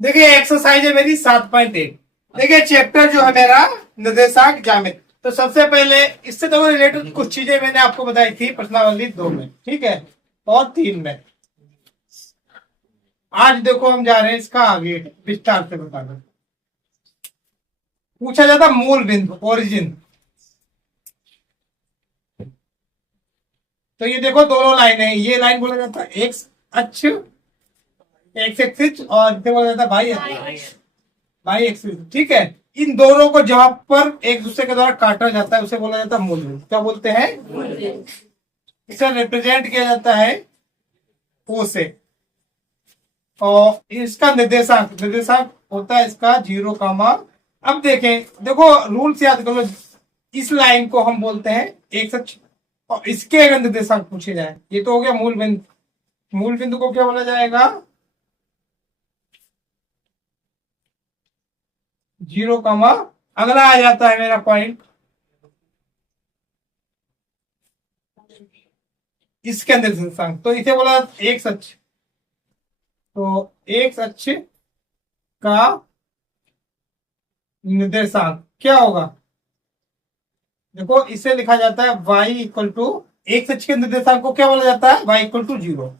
देखिए एक्सरसाइज है मेरी 7.1। देखिए चैप्टर जो है मेरा निर्देशांक ज्यामिति। तो सबसे पहले इससे तो रिलेटेड कुछ चीजें मैंने आपको बताई थी प्रश्नावली 2 में, ठीक है, और 3 में। आज देखो हम जा रहे हैं इसका आगे विस्तार से बताना। पूछा जाता मूल बिंदु ओरिजिन। तो ये देखो दोनों लाइन है, ये लाइन बोला जाता है एक्स अक्ष, एक्स एक्सिस, और इसे बोला जाता है वाई अक्ष, वाई एक्सिस, ठीक है। इन दोनों को जहां पर एक दूसरे के द्वारा काटा जाता है उसे बोला जाता है मूल बिंदु। क्या बोलते हैं? इसे रिप्रेजेंट किया जाता है ओ से। और इसका निर्देशांक निर्देशांक होता है इसका 0, अब देखें, देखो रूल्स याद करो। इस लाइन को हम बोलते हैं एक सच, और इसके अगर निर्देशांक पूछे जाए, ये तो हो गया मूल बिंदु। मूल बिंदु को क्या बोला जाएगा? 0, अगला आ जाता है मेरा पॉइंट इसके अंदर निर्देशांक। तो इसे बोला एक सच। तो एक सच का निर्देशांक क्या होगा? देखो इसे लिखा जाता है y इक्वल टू, एक सच के निर्देशांक को क्या बोला जाता है? y equal to 0।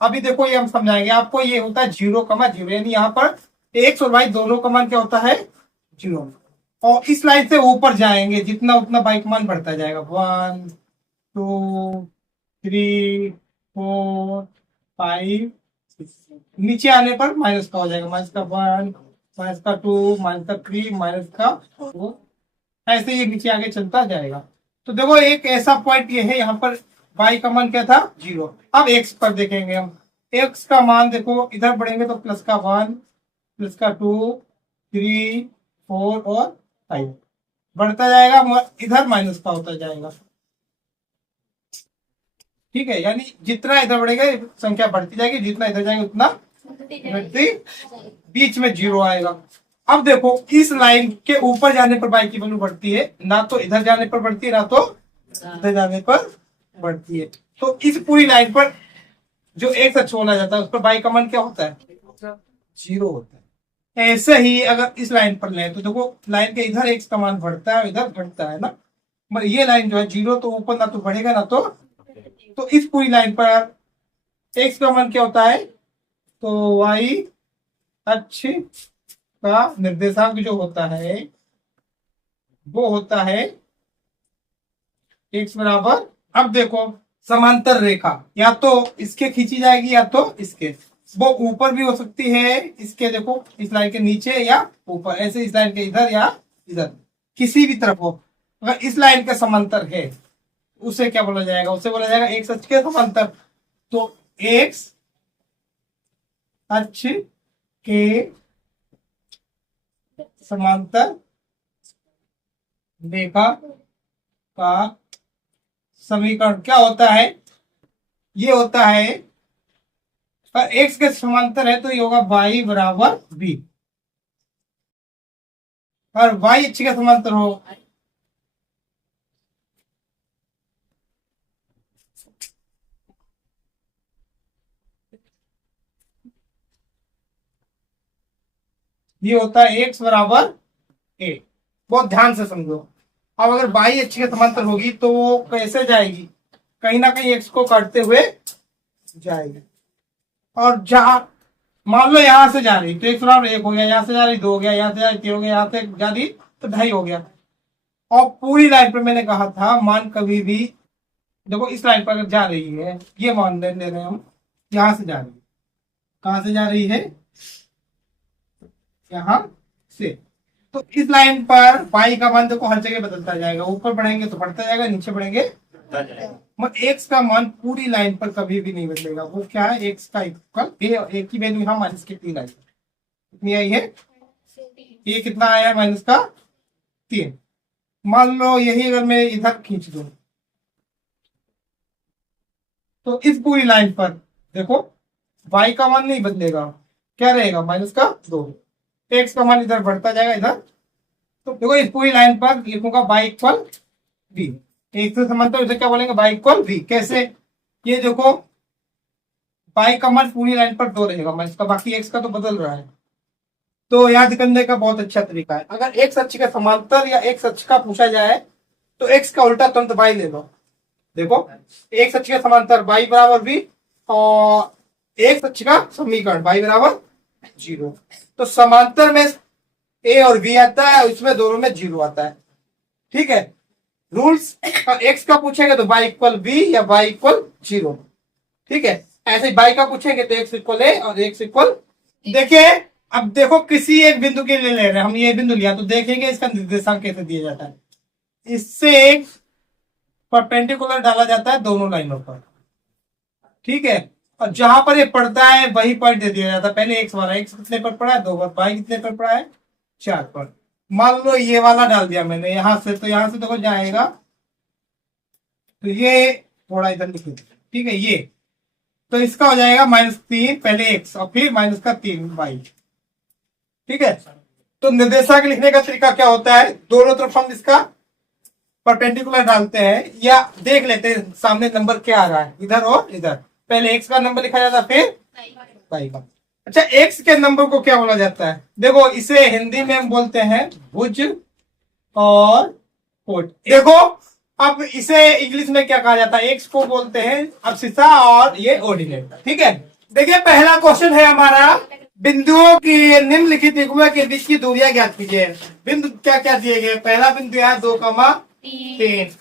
अभी देखो ये हम समझाएंगे आपको। ये होता है 0, 0, यानी यहाँ पर एक्स और वाई दोनों का मान क्या होता है? 0। और इस लाइन से ऊपर जाएंगे जितना उतना वाई का मान बढ़ता जाएगा। 1, 2, 3, 4, 5, 6। नीचे आने पर माइनस का हो जाएगा, माइनस का 1, माइनस का 2, माइनस का 3, माइनस का 4, ऐसे ये नीचे आगे चलता जाएगा। तो देखो एक ऐसा पॉइंट ये है, यहाँ पर y का मान क्या था? 0। अब x पर देखेंगे हम। x का मान देखो इधर बढ़ेंगे तो प्लस का 1, प्लस का 2, 3, 4 और 5 बढ़ता जाएगा, इधर माइनस का होता जाएगा, ठीक है। यानी जितना इधर बढ़ेगा संख्या बढ़ती जाएगी, जितना इधर जाएंगे उतना घटती, बीच में 0 आएगा। अब देखो इस लाइन के ऊपर जाने पर y की वैल्यू बढ़ती है, ना तो इधर जाने पर बढ़ती है ना तो इधर जाने पर बढ़ती है। तो इस पूरी लाइन पर जो एक सच बोला जाता है उस पर y का मान क्या होता है? 0 होता है। ऐसे ही अगर इस लाइन पर लें तो देखो लाइन के इधर x का मान बढ़ता है, इधर घटता है ना। मतलब ये लाइन जो है 0 तो ऊपर ना तो बढ़ेगा ना तो इस पूरी लाइन पर x का मान क्या होता है? तो y अक्ष का निर्देशांक जो होता है वो होता है x बराबर, अब देखो समांतर रेखा या तो इसके खींची जाएगी या तो इसके। वो ऊपर भी हो सकती है इसके, देखो इस लाइन के नीचे या ऊपर, ऐसे इस लाइन के इधर या इधर, किसी भी तरफ हो। अगर इस लाइन के समांतर है उसे क्या बोला जाएगा? उसे बोला जाएगा एक अक्ष के समांतर। तो एक्स अक्ष के समांतर रेखा का समीकरण क्या होता है? ये होता है, पर एक्स के समांतर है तो ये होगा y बराबर b, और y अक्ष के समांतर हो ये होता है x बराबर a। बहुत ध्यान से समझो। अब अगर y अक्ष के समांतर होगी तो वो कैसे जाएगी? कहीं ना कहीं x को काटते हुए जाएगी। और जहां मान लो यहां से जा रही तो x बराबर 1 हो गया, यहां से जा रही 2 हो गया, यहां से जा रही 3 हो गया, यहां से जा रही तो 2.5 हो गया। और पूरी लाइन पर मैंने कहा था मान कभी भी, देखो इस लाइन पर अगर जा रही है, ये मान ले रहे हैं हम, यहां से जा रही है, कहां से जा रही है? यहां से। तो इस लाइन पर y का मान देखो हर जगह बदलता जाएगा, ऊपर बढ़ेंगे तो बढ़ता जाएगा, नीचे बढ़ेंगे मगर x का मान पूरी लाइन पर कभी भी नहीं बदलेगा। वो क्या है? x का इक्वल a की वैल्यू यहाँ माइनस कितनी आई? कितनी आई है? ये कितना आया? माइनस का 3। मान लो यही अगर मैं इधर खींच दूं तो इस पूरी लाइन पर देखो y का मान नहीं बदलेगा, क्या रहेगा? माइनस का 2। x का मान इधर बढ़ता जाएगा इधर। तो देखो इस पूरी लाइन पर लिखूंगा y इक्वल b, एक से समांतर उसे क्या बोलेंगे? y equal b। कैसे? ये देखो y का मान पूरी लाइन पर 2 रहेगा माइनस का, बाकी x का तो बदल रहा है। तो याद करने का बहुत अच्छा तरीका है। अगर एक्स अक्ष का समांतर या एक्स अक्ष का पूछा जाए तो एक्स का उल्टा तुरंत वाई ले लो। देखो एक्स अक्ष का समांतर वाई बराबर भी, और एक्स अक्ष का समीकरण वाई बराबर 0। तो समांतर में ए और बी आता है, उसमें दोनों में 0 आता है। ठीक है, रूल्स एक्स का पूछेंगे तो वाई इक्वल बी या वाई इक्वल 0। ठीक है, ऐसे वाई का पूछेंगे तो एक्स इक्वल ए और एक्स इक्वल। देखिए अब देखो किसी एक बिंदु के लिए ले रहे हैं हम, ये बिंदु लिया तो देखेंगे इसका निर्देशांक कैसे दिया जाता है। इससे एक परपेंडिकुलर डाला जाता है दोनों लाइनों पर। ठीक है, और जहां पर ये पड़ता है वही पॉइंट दे दिया जाता है। पहले एक्स वाला, एक्स कितने पर पड़ा है 2 पर, वाई कितने पर पड़ा है 4 पर। मान लो ये वाला डाल दिया मैंने यहां से, तो यहां से देखो जाएगा तो ये थोड़ा इधर लिख दीजिए। ठीक है, ये तो इसका हो जाएगा -3 पहले एक्स और फिर माइनस का 3 वाई। ठीक है, तो निर्देशांक लिखने का तरीका क्या होता है, दोनों तरफ हम इसका परपेंडिकुलर डालते हैं या देख लेते हैं सामने नंबर क्या आ रहा है, इधर और इधर। पहले एक्स का नंबर लिखा जाता है फिर वाई का। अच्छा, एक्स के नंबर को क्या बोला जाता है, देखो इसे हिंदी में हम बोलते हैं भुज और कोट। देखो अब इसे इंग्लिश में क्या कहा जाता है, एक्स को बोलते हैं अब्सिसा और ये ऑर्डिनेट। ठीक है, देखिए पहला क्वेश्चन है हमारा, बिंदुओं की निम्नलिखित युग्म के बीच की दूरियां ज्ञात कीजिए। बिंदु क्या क्या दिए गए, पहला बिंदु है 2,3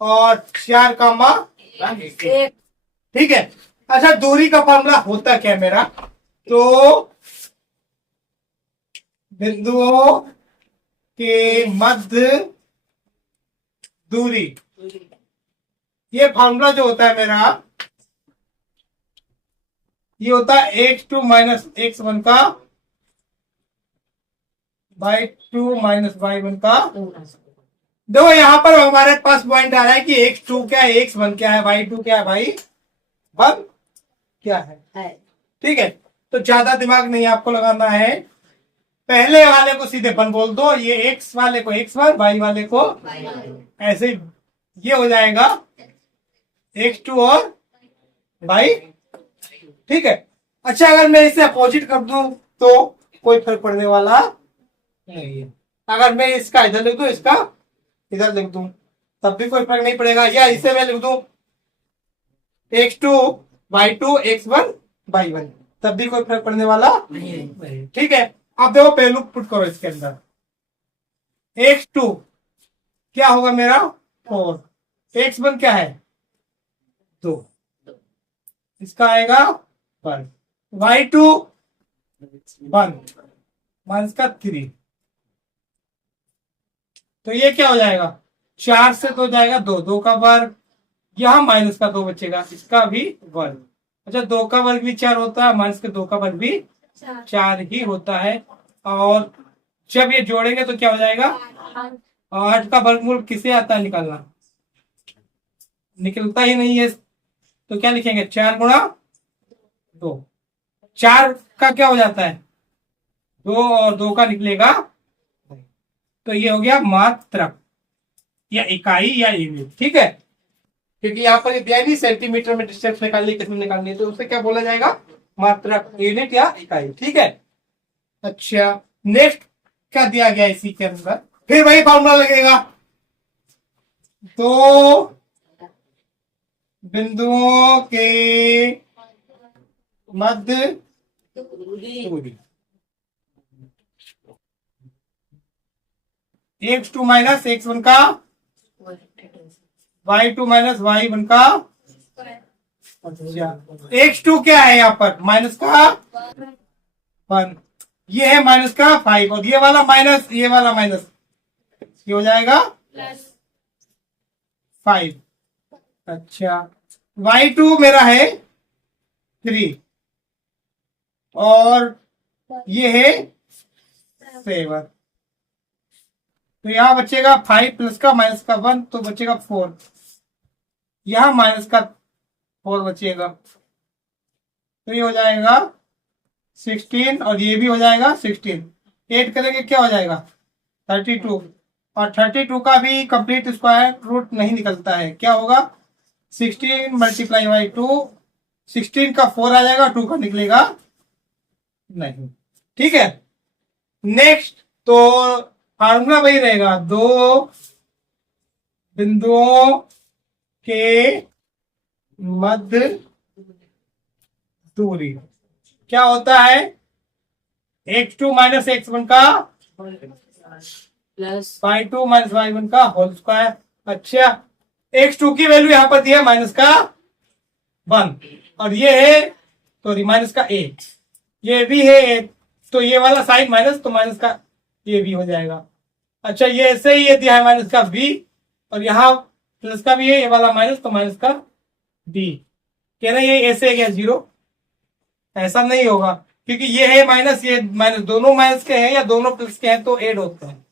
और 4,1। ठीक है, अच्छा दूरी का फॉर्मूला होता क्या मेरा, तो बिंदुओं के मध्य दूरी, ये फॉर्मूला जो होता है मेरा, ये होता है x2 माइनस x1 का y2 माइनस y1 का। देखो यहाँ पर हमारे पास पॉइंट आ रहा है कि x2 क्या है, x1 क्या है, y2 क्या है, y1 क्या है। ठीक है, तो ज्यादा दिमाग नहीं आपको लगाना है, पहले वाले को सीधे 1 बोल दो, ये x वाले को x1, y वाले को ऐसे, ये हो जाएगा x2 और y। ठीक है, अच्छा अगर मैं इसे अपोजिट कर दूं तो कोई फर्क पड़ने वाला नहीं है। अगर मैं इसका इधर लिख दूं, इसका इधर लिख दूं, तब भी कोई फर्क नहीं पड़ेगा। या इसे मैं लिख दूं x2 y2 x1 y1, तब भी कोई फर्क पड़ने वाला नहीं। ठीक है, अब देखो पहलू पुट करो इसके अंदर, x2 क्या होगा मेरा 4, x1 क्या है 2, इसका आएगा 1, y2 1 माइनस का 3, तो ये क्या हो जाएगा 4 से 2 जाएगा 2, 2 का वर्ग, यहां माइनस का 2 बचेगा, इसका भी वर्ग। अच्छा 2 का वर्ग भी 4 होता है, माइनस के 2 का वर्ग भी 4 ही होता है। और जब ये जोड़ेंगे तो क्या हो जाएगा 8 का वर्गमूल किसे आता है निकालना, निकलता ही नहीं है, तो क्या लिखेंगे 4 गुणा 2, 4 का क्या हो जाता है 2 और 2 का निकलेगा, तो ये हो गया मात्रक या इकाई या यूनिट। ठीक है, क्योंकि यहाँ पर दिया नहीं सेंटीमीटर में डिस्टेंस निकालनी, किसमें निकालनी है, तो उसे क्या बोला जाएगा मात्रक, यूनिट या इकाई। ठीक है, अच्छा नेक्स्ट क्या दिया गया इसी के अंदर, फिर वही फॉर्मूला लगेगा, तो बिंदुओं के मध्य दूरी x2 माइनस x1 का y2 माइनस y1 का। x2 क्या है यहाँ पर माइनस का 1, ये है माइनस का 5 और ये वाला माइनस, ये वाला माइनस, ये हो जाएगा +5। अच्छा y2 मेरा है 3 और ये है 7, तो यहां बचेगा 5 प्लस का माइनस का 1, तो बचेगा 4, यहां माइनस का 4 बचेगा, तो ये हो जाएगा 16 और ये भी हो जाएगा 16, 8 करेंगे क्या हो जाएगा 32, और 32 का भी कंप्लीट स्क्वायर रूट नहीं निकलता है, क्या होगा 16 मल्टीप्लाई बाई 2, 16 का 4 आ जाएगा, 2 का निकलेगा नहीं। ठीक है, नेक्स्ट तो फार्मूला वही रहेगा, दो बिंदुओं के मध्य दूरी क्या होता है, x2 माइनस x1 का प्लस y2 माइनस y1 का होल स्क्वायर। अच्छा, x2 की वैल्यू यहां पर दी है माइनस का 1 और ये है सॉरी माइनस का 8, ये भी है तो ये वाला साइन माइनस तो माइनस का ये भी हो जाएगा। अच्छा, ये ऐसे ही ये दिया है माइनस का b और यहाँ प्लस का भी है, ये वाला माइनस तो माइनस का b। कह रहे हैं ये ऐसे गया 0, ऐसा नहीं होगा क्योंकि ये है माइनस, ये माइनस, दोनों माइनस के हैं या दोनों प्लस के हैं तो ऐड होते हैं।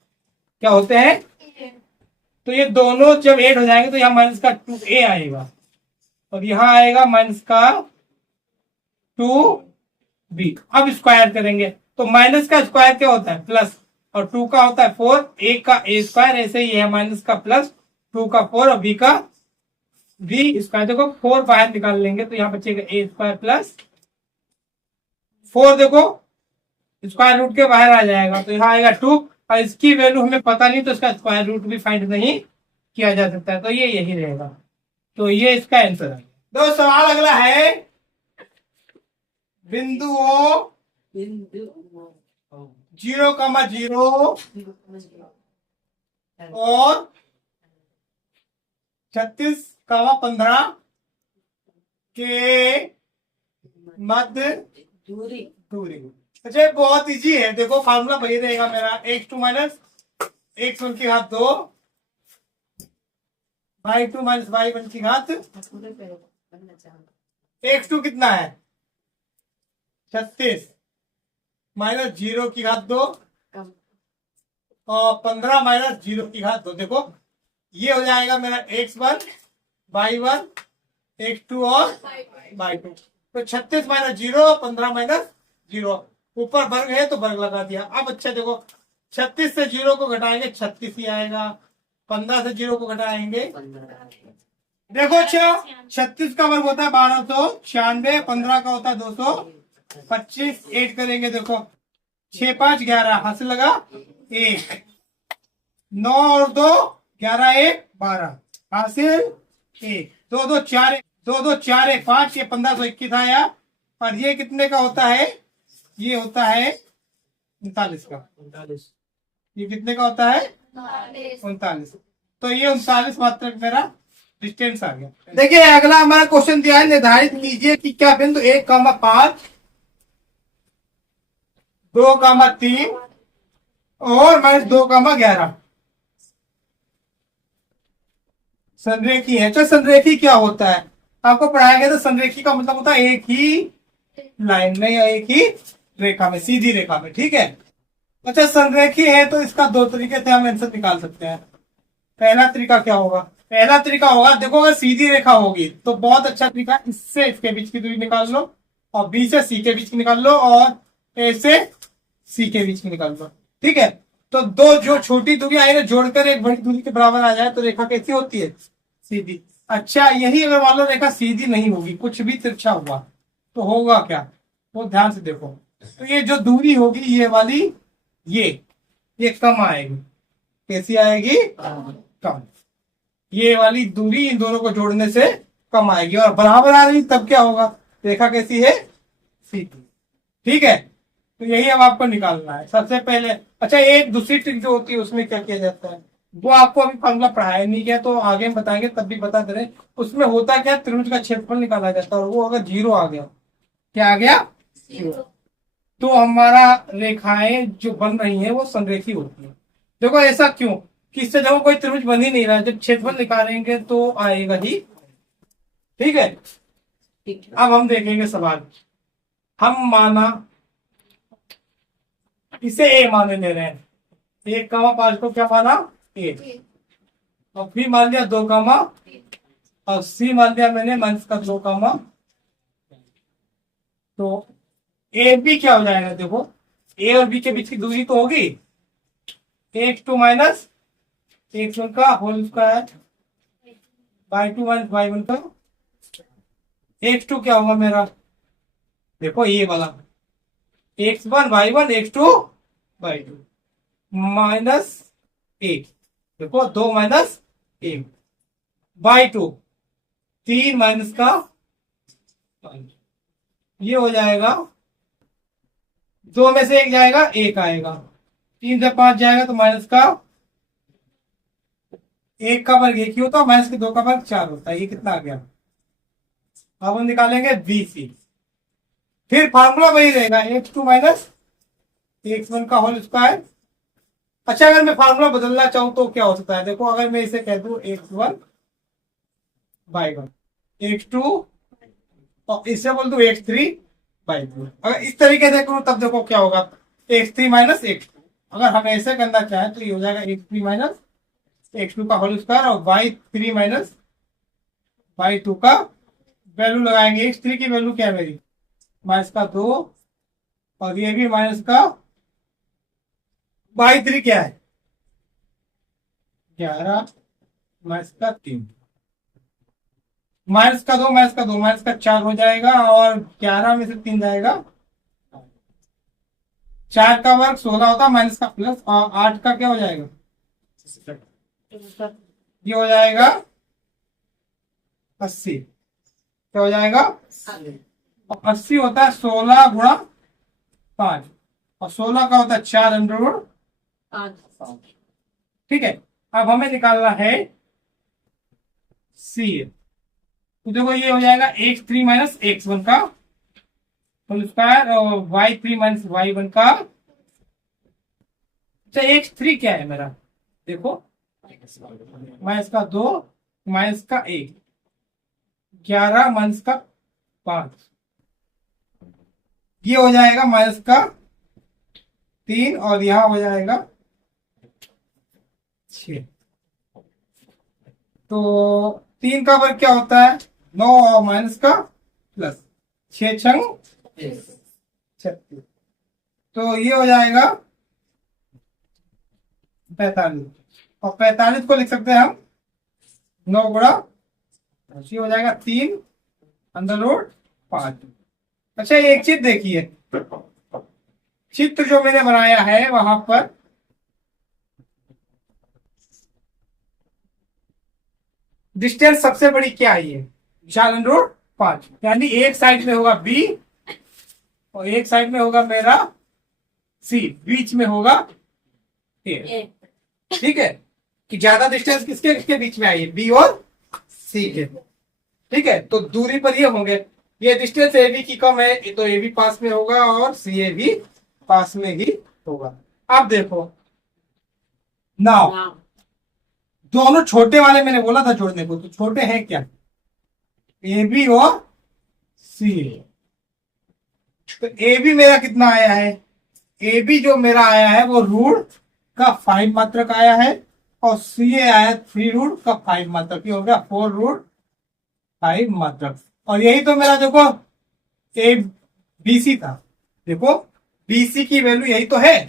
क्या होते हैं, तो ये दोनों जब ऐड हो जाएंगे तो यहाँ माइनस का 2a आएगा और यहाँ आएगा माइनस का 2b। अब स्क्वायर करेंगे तो माइनस का स्क्वायर क्या होता है, प्लस, और 2 का होता है 4, a का a स्क्वायर, ऐसे ही है माइनस का प्लस 2 का 4 और b का b स्क्वायर। देखो 4 बाहर निकाल लेंगे तो यहाँ बचेगा a स्क्वायर प्लस 4, देखो स्क्वायर रूट के बाहर आ जाएगा तो यहाँ आएगा 2 और इसकी वैल्यू हमें पता नहीं तो इसका स्क्वायर रूट भी फाइंड नहीं किया जा सकता है, तो ये यही रहेगा। तो ये इसका आंसर है। दो सवाल अगला है, बिंदुओं 0,0 और 36,15 के मध्य दूरी दूरी। अच्छा, बहुत इजी है, देखो फार्मूला वही रहेगा मेरा, x2 माइनस x1 की घात 2 y2 माइनस y1 की घात। x2 कितना है 36 माइनस 0 की घात 2 और 15 माइनस 0 की घात 2। देखो ये हो जाएगा मेरा x1 y1 x2 और y2। तो 36 माइनस 0 15 माइनस 0, ऊपर वर्ग है तो वर्ग लगा दिया। अब अच्छा देखो 36 से 0 को घटाएंगे 36 ही आएगा, 15 से 0 को घटाएंगे, देखो अच्छा 36 का वर्ग होता है 1296, 15 का होता है 225, 8 करेंगे देखो 6 5 11 हाथ से लगा 1, 9 और 2 11 1 12 हासिल 1, 2 2 4 2 2 4 1 5, ये 1521 आया और ये कितने का होता है, ये होता है 39 का। ये कितने का होता है 39, तो ये 39 मात्रक मेरा डिस्टेंस आ गया। देखिए अगला हमारा क्वेश्चन दिया है, निर्धारित कीजिए कि क्या बिंदु 1,5 2,3 और -2,11 संरेखी है। तो संरेखी क्या होता है, आपको पढ़ाया गया था, संरेखी का मतलब होता है एक ही लाइन में या एक ही रेखा में, सीधी रेखा में, ठीक है। अच्छा, संरेखी है तो इसका दो तरीके से हम आंसर निकाल सकते हैं। पहला तरीका क्या होगा, पहला तरीका होगा, देखो अगर सीधी रेखा होगी तो बहुत अच्छा तरीका, इससे इसके बीच की दूरी निकाल लो और बी से सी के बीच की निकाल लो और ए से सी के बीच की निकाल लो, ठीक है। तो दो जो छोटी दूरी आई ना जोड़कर एक बड़ी दूरी के बराबर आ जाए तो रेखा कैसी होती है, सीधी। अच्छा, यही अगर मान लो रेखा सीधी नहीं होगी, कुछ भी तिरछा हुआ तो होगा क्या, वो ध्यान से देखो। तो ये जो दूरी होगी ये वाली, ये कम आएगी, कैसी आएगी, कम। ये वाली दूरी इन दोनों को जोड़ने से कम आएगी और बराबर आ रही तब क्या होगा, रेखा कैसी है, सीधी, ठीक है। तो यही अब आपको निकालना है सबसे पहले। अच्छा, एक दूसरी ट्रिक जो होती है उसमें क्या किया जाता है, वो आपको अभी फॉर्मूला पढ़ाया नहीं गया तो आगे बताएंगे तब भी बता दे रहे। उसमें होता क्या, त्रिभुज का क्षेत्रफल निकाला जाता है और वो अगर 0 आ गया, क्या आ गया, 0, तो हमारा रेखाएं जो बन रही हैं वो संरेखी होती है। देखो ऐसा क्यों कि इससे देखो कोई त्रिभुज बन ही नहीं रहा, जब क्षेत्रफल निकालेंगे तो आएगा ही, ठीक है। अब हम देखेंगे सवाल, हम माना इसे ए माने ले रहे हैं, 1,5 को क्या माना, ए, और बी मान लिया 2, और सी मान लिया मैंने -2, तो ए बी क्या हो जाएगा, देखो ए और बी के बीच की दूरी तो होगी x2 माइनस x1 का whole square y2 minus y1 का। x2 क्या होगा मेरा, देखो ये वाला x1 y1 x2 by two minus एक, देखो 2 माइनस 1 बाई टू 3 माइनस का 5, ये हो जाएगा 2 में से 1 जाएगा 1 आएगा, 3 से 5 जाएगा तो माइनस का 1 का वर्ग 1 ही होता है, माइनस के 2 का वर्ग 4 होता है। ये कितना आ गया? अब हम निकालेंगे BC, फिर फार्मूला वही रहेगा x2 माइनस x1 का होल स्क्वायर। अच्छा, अगर मैं फार्मूला बदलना चाहूं तो क्या हो सकता है? देखो, अगर मैं इसे कह दूं x1 बाई 1, x2 और इससे बोल दूं x3 बाई 2, अगर इस तरीके से करूं तब देखो क्या होगा, x3 माइनस x2। अगर हम ऐसे करना चाहें तो ये हो जाएगा x3 माइनस x2 का होल स्क्वायर और y3 माइनस y2 का वैल्यू लगाएंगे। x3 की वैल्यू क्या है मेरी? माइनस का 2, और ये भी माइनस का y3 क्या है? 11 माइनस का 3, माइनस का 2 माइनस का 2 माइनस का 4 हो जाएगा, और 11 में से 3 जाएगा, 4 का वर्ग 16 होता है माइनस का प्लस, और 8 का क्या हो जाएगा? ये हो जाएगा 80। क्या हो जाएगा? और 80 होता है 16 गुणा 5, और 16 का होता है 4 अंडर रूट 5। ठीक है, अब हमें निकालना है सी। तो देखो ये हो जाएगा x3 माइनस x1 का होल स्क्वायर और y3 माइनस y1 का। अच्छा, x3 क्या है मेरा? देखो, माइनस का 2 माइनस का 1, 11 माइनस का 5, ये हो जाएगा माइनस का 3, और यहां हो जाएगा 6। तो 3 का वर्ग क्या होता है? 9, और माइनस का प्लस 6 छंग 36, तो ये हो जाएगा 45, और 45 को लिख सकते हैं हम 9 गुणा, ये हो जाएगा 3 अंडर रूट 5। अच्छा, एक चीज देखिए, चित्र जो मैंने बनाया है वहां पर डिस्टेंस सबसे बड़ी क्या है? ये 4 अंडर रूट 5, यानी एक साइड में होगा B और एक साइड में होगा मेरा C, बीच में होगा A। ठीक है, कि ज्यादा डिस्टेंस किसके किसके बीच में आई है? B और C के। ठीक है, तो दूरी पर ये होंगे, ये डिस्टेंस AB की कम है तो AB पास में होगा और CA भी पास में ही होगा। अब देखो नाउ, दोनों छोटे वाले मैंने बोला था जोड़ने को, तो छोटे हैं क्या? AB और CA। तो AB मेरा कितना आया है? AB जो मेरा आया है वो रूट का 5 मात्रक आया है, और CA आया है 3 रूट का 5 मात्रक, ये हो गया 4 रूट 5 मात्रक। और यही तो मेरा देखो ए BC था, देखो BC की वैल्यू यही तो है,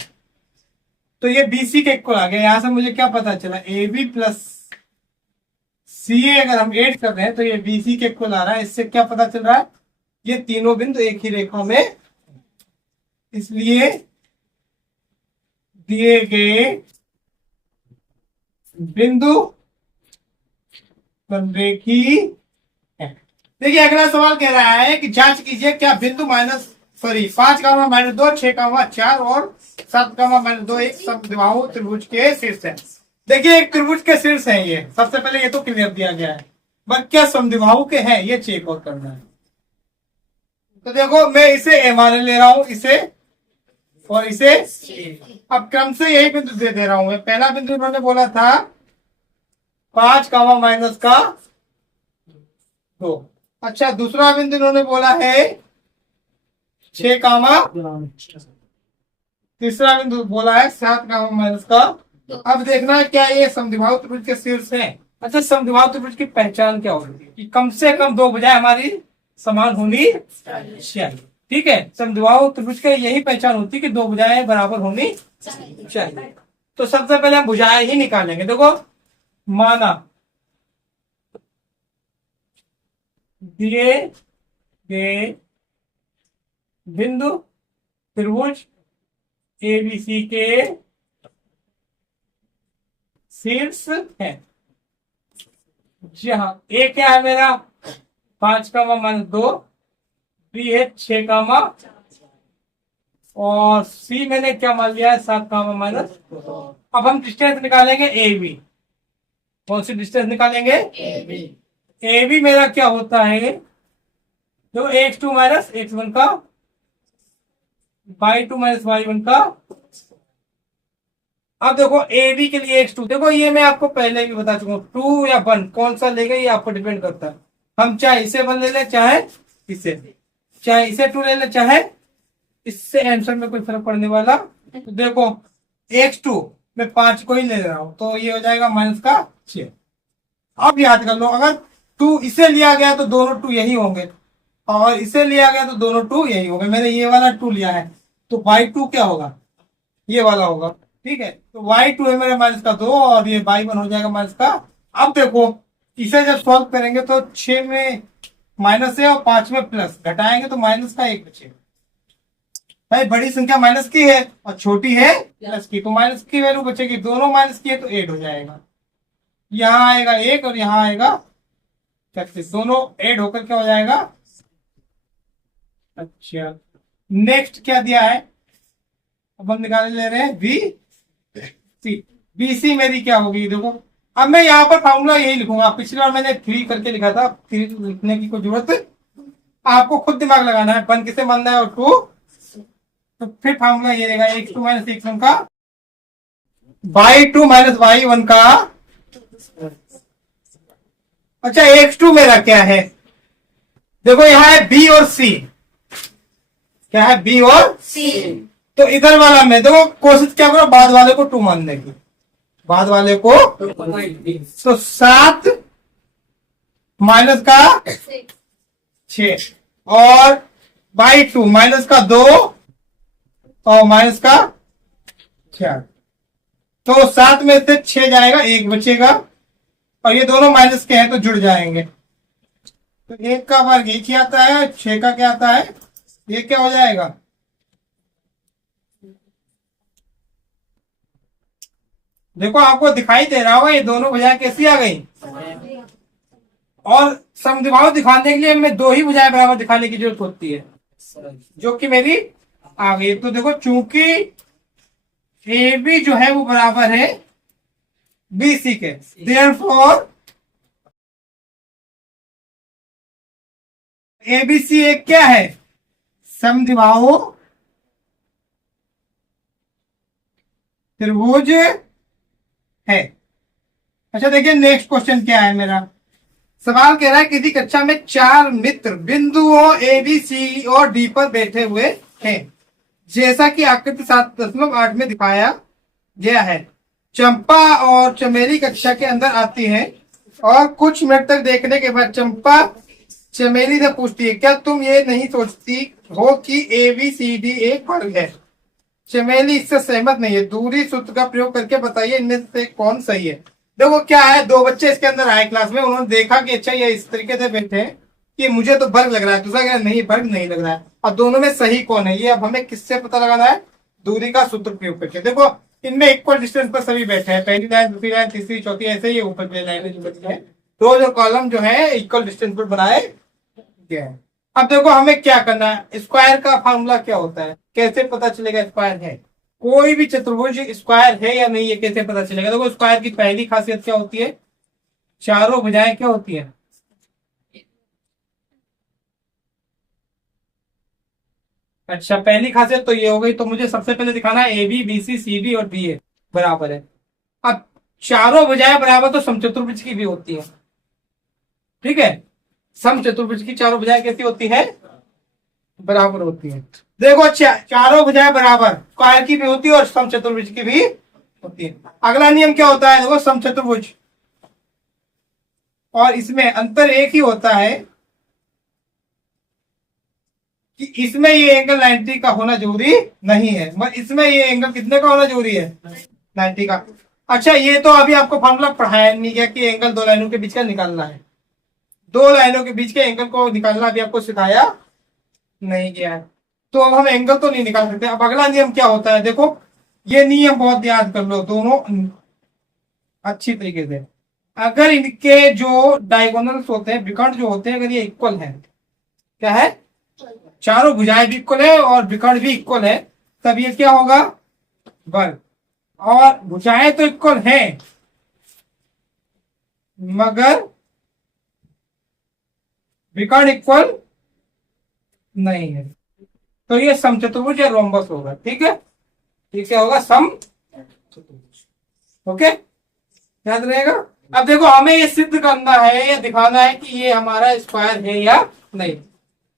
तो ये BC के इक्वल आ गया। यहां से मुझे क्या पता चला? AB प्लस CA अगर हम ऐड कर रहे हैं तो ये BC के इक्वल आ रहा है। इससे क्या पता चल रहा है? ये तीनों बिंदु एक ही रेखा में, इसलिए दिए गए बिंदु संरेखी है। देखिए, अगला सवाल कह रहा है कि जांच कीजिए क्या बिंदु 5, -2, 6, 4 और 7, -2 एक समद्विबाहु त्रिभुज के शीर्ष है। देखिए, एक त्रिभुज के शीर्ष है ये, सबसे पहले ये तो क्लियर दिया गया है, बट क्या समद्विबाहु के हैं ये चेक आउट करना है। तो देखो, मैं इसे ए मान ले रहा हूं, इसे और इसे, अब क्रम से यही बिंदु दे रहा हूं मैं। पहला बिंदु इन्होंने बोला था 5, माइनस का 2। अच्छा, दूसरा बिंदु इन्होंने बोला है 6, तीसरा बिंदु बोला है 7, माइनस का। अब देखना है क्या ये समद्विबाहु त्रिभुज के शीर्ष है। अच्छा, समद्विबाहु त्रिभुज की पहचान क्या होगी? कि कम से कम 2 भुजाएं हमारी समान होनी चाहिए। ठीक है, समद्विबाहु त्रिभुज की यही पहचान होती है कि 2 भुजाएं बराबर होनी चाहिए। तो सबसे पहले हम भुजाएं ही निकालेंगे। देखो, माना दिए गए बिंदु त्रिभुज ए बी सी के शीर्ष है। जी हाँ, ए क्या है मेरा 5, -2, बी है 6, और सी मैंने क्या मान लिया है 7, अब हम डिस्टेंस निकालेंगे ए बी। कौन सी डिस्टेंस निकालेंगे? ए बी मेरा क्या होता है जो x2 - x1 का y2 - y1 का। अब देखो ए बी के लिए x2, देखो ये मैं आपको पहले भी बता चुका हूँ 2 या 1 कौन सा लेगा ये आपको डिपेंड करता है। हम चाहे इसे 1 ले लें चाहे इसे 2 ले लें चाहे इससे, आंसर में कोई फर्क पड़ने वाला। तो देखो x2 मैं 5 को ही ले रहा हूं तो ये हो जाएगा -6। अब याद कर लो, अगर 2 इसे लिया गया तो दोनों 2 यही होंगे, और इसे लिया गया तो दोनों 2 यही होंगे। मैंने ये वाला 2 लिया है तो y2 क्या होगा? ये वाला होगा। ठीक है, तो y2 है मेरा -2 और ये y1 हो जाएगा -का। अब देखो इसे जब सॉल्व करेंगे तो 6 में माइनस है और 5 में प्लस, घटाएंगे तो -1 बचेगा। भाई बड़ी संख्या माइनस की है और छोटी है प्लस की, तो माइनस की वैल्यू बचेगी। दोनों माइनस की है तो 8 हो जाएगा। यहाँ आएगा 1 और यहाँ आएगा 36, दोनों ऐड होकर क्या हो जाएगा? अच्छा, नेक्स्ट क्या दिया है? अब हम निकाल ले रहे हैं बी सी। बी सी मेरी क्या होगी? देखो अब मैं यहाँ पर फॉर्मूला यही लिखूंगा। पिछली बार मैंने 3 करके लिखा था, 3 लिखने की कोई जरूरत आपको खुद दिमाग लगाना है। 1 किसे मानना है और 2, तो फिर फॉर्मूला ये रहेगा x2 - x1 का y2 - y1 का। अच्छा x2 मेरा क्या है? देखो यहाँ है b और c। क्या है? b और c। तो इधर वाला में देखो कोशिश क्या करो बाद वाले को 2 मानने की, बाद वाले को। तो 7 -6 और y2 -2 और -4। तो 7 में से 6 जाएगा, 1 बचेगा, और ये दोनों माइनस के हैं तो जुड़ जाएंगे। तो 1 का वर्ग 1 ही आता है, 6 का क्या आता है? ये क्या हो जाएगा? देखो आपको दिखाई दे रहा होगा ये दोनों भुजाएं कैसी आ गई। और समद्विबाहु दिखाने के लिए हमें 2 ही भुजाएं बराबर दिखाने की जरूरत होती है, जो कि मेरी आ गई। तो देखो चूंकि ए बी जो है वो बराबर है बी सी के, देयरफॉर ए बी सी एक क्या है? समद्विबाहु त्रिभुज है। अच्छा देखिए नेक्स्ट क्वेश्चन क्या है मेरा। सवाल कह रहा है किसी कक्षा में 4 मित्र बिंदुओं ए बी सी और डी पर बैठे हुए हैं, जैसा कि आकृति 7.8 में दिखाया गया है। चंपा और चमेली कक्षा के अंदर आती हैं और कुछ मिनट तक देखने के बाद चंपा चमेली से पूछती है, क्या तुम ये नहीं सोचती हो कि ए बी सी डी एक वर्ग है? चमेली इससे सहमत नहीं है। दूरी सूत्र का प्रयोग करके बताइए इनमें से कौन सही है। देखो क्या है, 2 बच्चे इसके अंदर आए क्लास में, उन्होंने देखा कि अच्छा ये इस तरीके से बैठे हैं कि मुझे तो वर्ग लग रहा है, दूसरा कह रहा है नहीं वर्ग नहीं लग रहा है। और दोनों में सही कौन है ये अब हमें किससे पता लगाना है? दूरी का सूत्र प्रयोग करके। देखो इनमें इक्वल डिस्टेंस पर सभी बैठे हैं, पहली लाइन, दूसरी लाइन, तीसरी, चौथी, ऐसे ही ऊपर की लाइन जो बची है, जो कॉलम जो है इक्वल डिस्टेंस पर बनाए गए हैं। अब देखो हमें क्या करना है, स्क्वायर का फॉर्मूला क्या होता है, कैसे पता चलेगा स्क्वायर है? कोई भी चतुर्भुज स्क्वायर है या नहीं ये कैसे पता चलेगा? देखो स्क्वायर की पहली खासियत क्या होती है? चारों भुजाएं क्या होती है? अच्छा पहली खासियत तो ये हो गई। तो मुझे सबसे पहले दिखाना है A B, B C, C D और डी ए बराबर है। अब चारों भुजाएं बराबर तो समचतुर्भुज की भी होती है। ठीक है, समचतुर्भुज की चारों भुजाएं कैसी होती है? बराबर होती है। देखो चारों भुजाएं बराबर स्क्वायर की भी होती है और समचतुर्भुज की भी होती है। अगला नियम क्या होता है? देखो समचतुर्भुज, और इसमें अंतर एक ही होता है कि इसमें ये एंगल 90 का होना जरूरी नहीं है, मगर इसमें ये एंगल कितने का होना जरूरी है? 90 का। अच्छा ये तो अभी आपको फॉर्मूला पढ़ाया नहीं गया कि एंगल 2 लाइनों के बीच का निकालना है। 2 लाइनों के बीच के एंगल को निकालना अभी आपको सिखाया नहीं गया है। तो अब हम एंगल तो नहीं निकाल सकते। अब अगला नियम क्या होता है, देखो ये नियम बहुत याद कर लो दोनों अच्छी तरीके से। अगर इनके जो डायगोनल्स होते हैं, विकर्ण जो होते हैं, अगर ये इक्वल है, क्या है, चारों भुजाएं भी इक्वल है और विकर्ण भी इक्वल है, तब ये क्या होगा, वर्ग। और भुजाएं तो इक्वल हैं मगर विकर्ण इक्वल नहीं है, तो ये समचतुर्भुज या रोम्बस होगा। ठीक है, ये क्या होगा, समचतुर्भुज। ओके, याद रहेगा। अब देखो हमें ये सिद्ध करना है या दिखाना है कि ये हमारा स्क्वायर है या नहीं।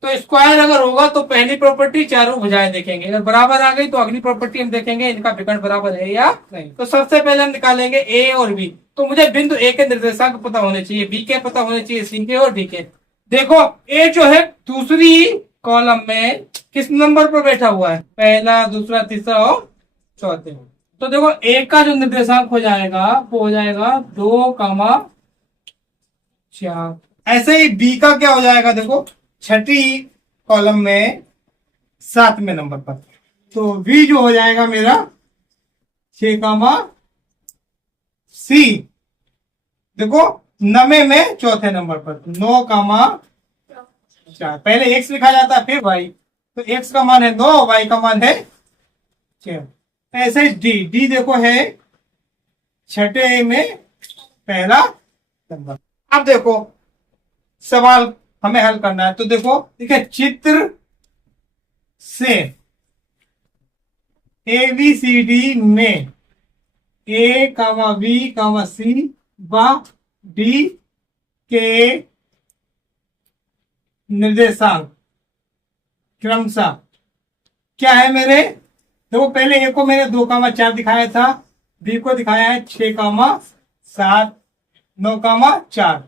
तो स्क्वायर अगर होगा तो पहली प्रॉपर्टी चारों भुजाएं देखेंगे, अगर बराबर आ गई तो अगली प्रॉपर्टी हम देखेंगे इनका विकर्ण बराबर है या नहीं। तो सबसे पहले हम निकालेंगे ए और बी। तो मुझे बिंदु ए के निर्देशांक पता होने चाहिए, बी के पता होने चाहिए, सी के और डी के। देखो ए जो है दूसरी कॉलम में किस नंबर पर बैठा हुआ है, पहला, दूसरा, तीसरा और चौथे। तो देखो ए का जो निर्देशांक हो जाएगा वो हो जाएगा 2,4। ऐसे ही बी का क्या हो जाएगा, देखो छठी कॉलम में 7वें नंबर पर। तो बी जो हो जाएगा मेरा 6,C। देखो 9वें में चौथे नंबर पर 9,4। पहले x लिखा जाता है फिर y। तो x का मान है 9, y का मान है 6। ऐसे डी देखो है छठे में पहला नंबर। अब देखो सवाल हमें हल करना है। तो देखो ठीक है, चित्र से ABCD में A, B, C व D के निर्देशांक क्रमशः क्या है मेरे। देखो पहले ए को मैंने 2,4 दिखाया था, बी को दिखाया है 6,7, 9,4।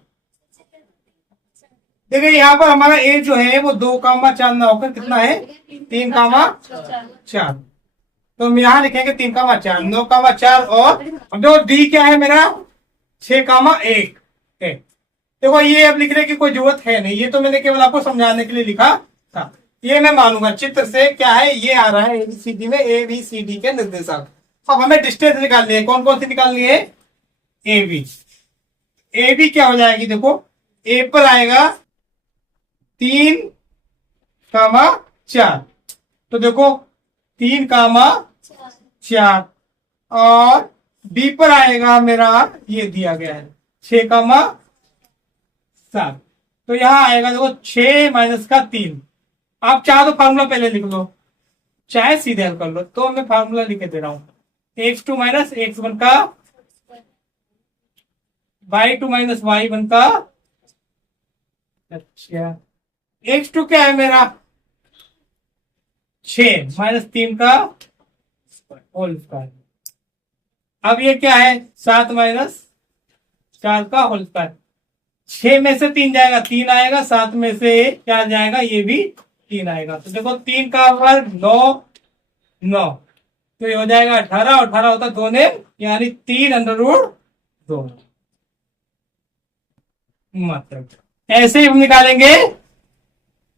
देखिए यहाँ पर हमारा ए जो है वो 2,4 ना होकर कितना है, 3,4। तो हम यहाँ लिखेंगे 3,4, 9,4 और जो डी क्या है मेरा 6,1 है। देखो ये अब लिखने की कोई जरूरत है नहीं, ये तो मैंने केवल आपको समझाने के लिए लिखा था। ये मैं मानूंगा चित्र से क्या है, ये आ रहा है ABCD में ABCD के निर्देशांक। अब हमें डिस्टेंस निकालनी है, कौन कौन सी निकालनी है, AB क्या हो जाएगी, देखो ए पर आएगा 3,4। तो देखो 3,4 और बी पर आएगा मेरा, ये दिया गया है 6,7। तो यहां आएगा देखो 6 माइनस का 3। आप चाहे तो फार्मूला पहले लिख लो, चाहे सीधे हल कर लो। तो मैं फार्मूला लिखे दे रहा हूं, x2 माइनस x1 का y2 माइनस y1 का। अच्छा x2 क्या है मेरा 6 माइनस 3 का होल स्क्वायर। अब ये क्या है 7 माइनस 4 का होल स्क्वायर। 6 में से 3 जाएगा 3 आएगा, 7 में से 4 जाएगा ये भी 3 आएगा। तो देखो 3 का वर्ग 9, तो ये हो जाएगा 18, 18 होता 2 ने, यानी 3√2। मतलब ऐसे ही हम निकालेंगे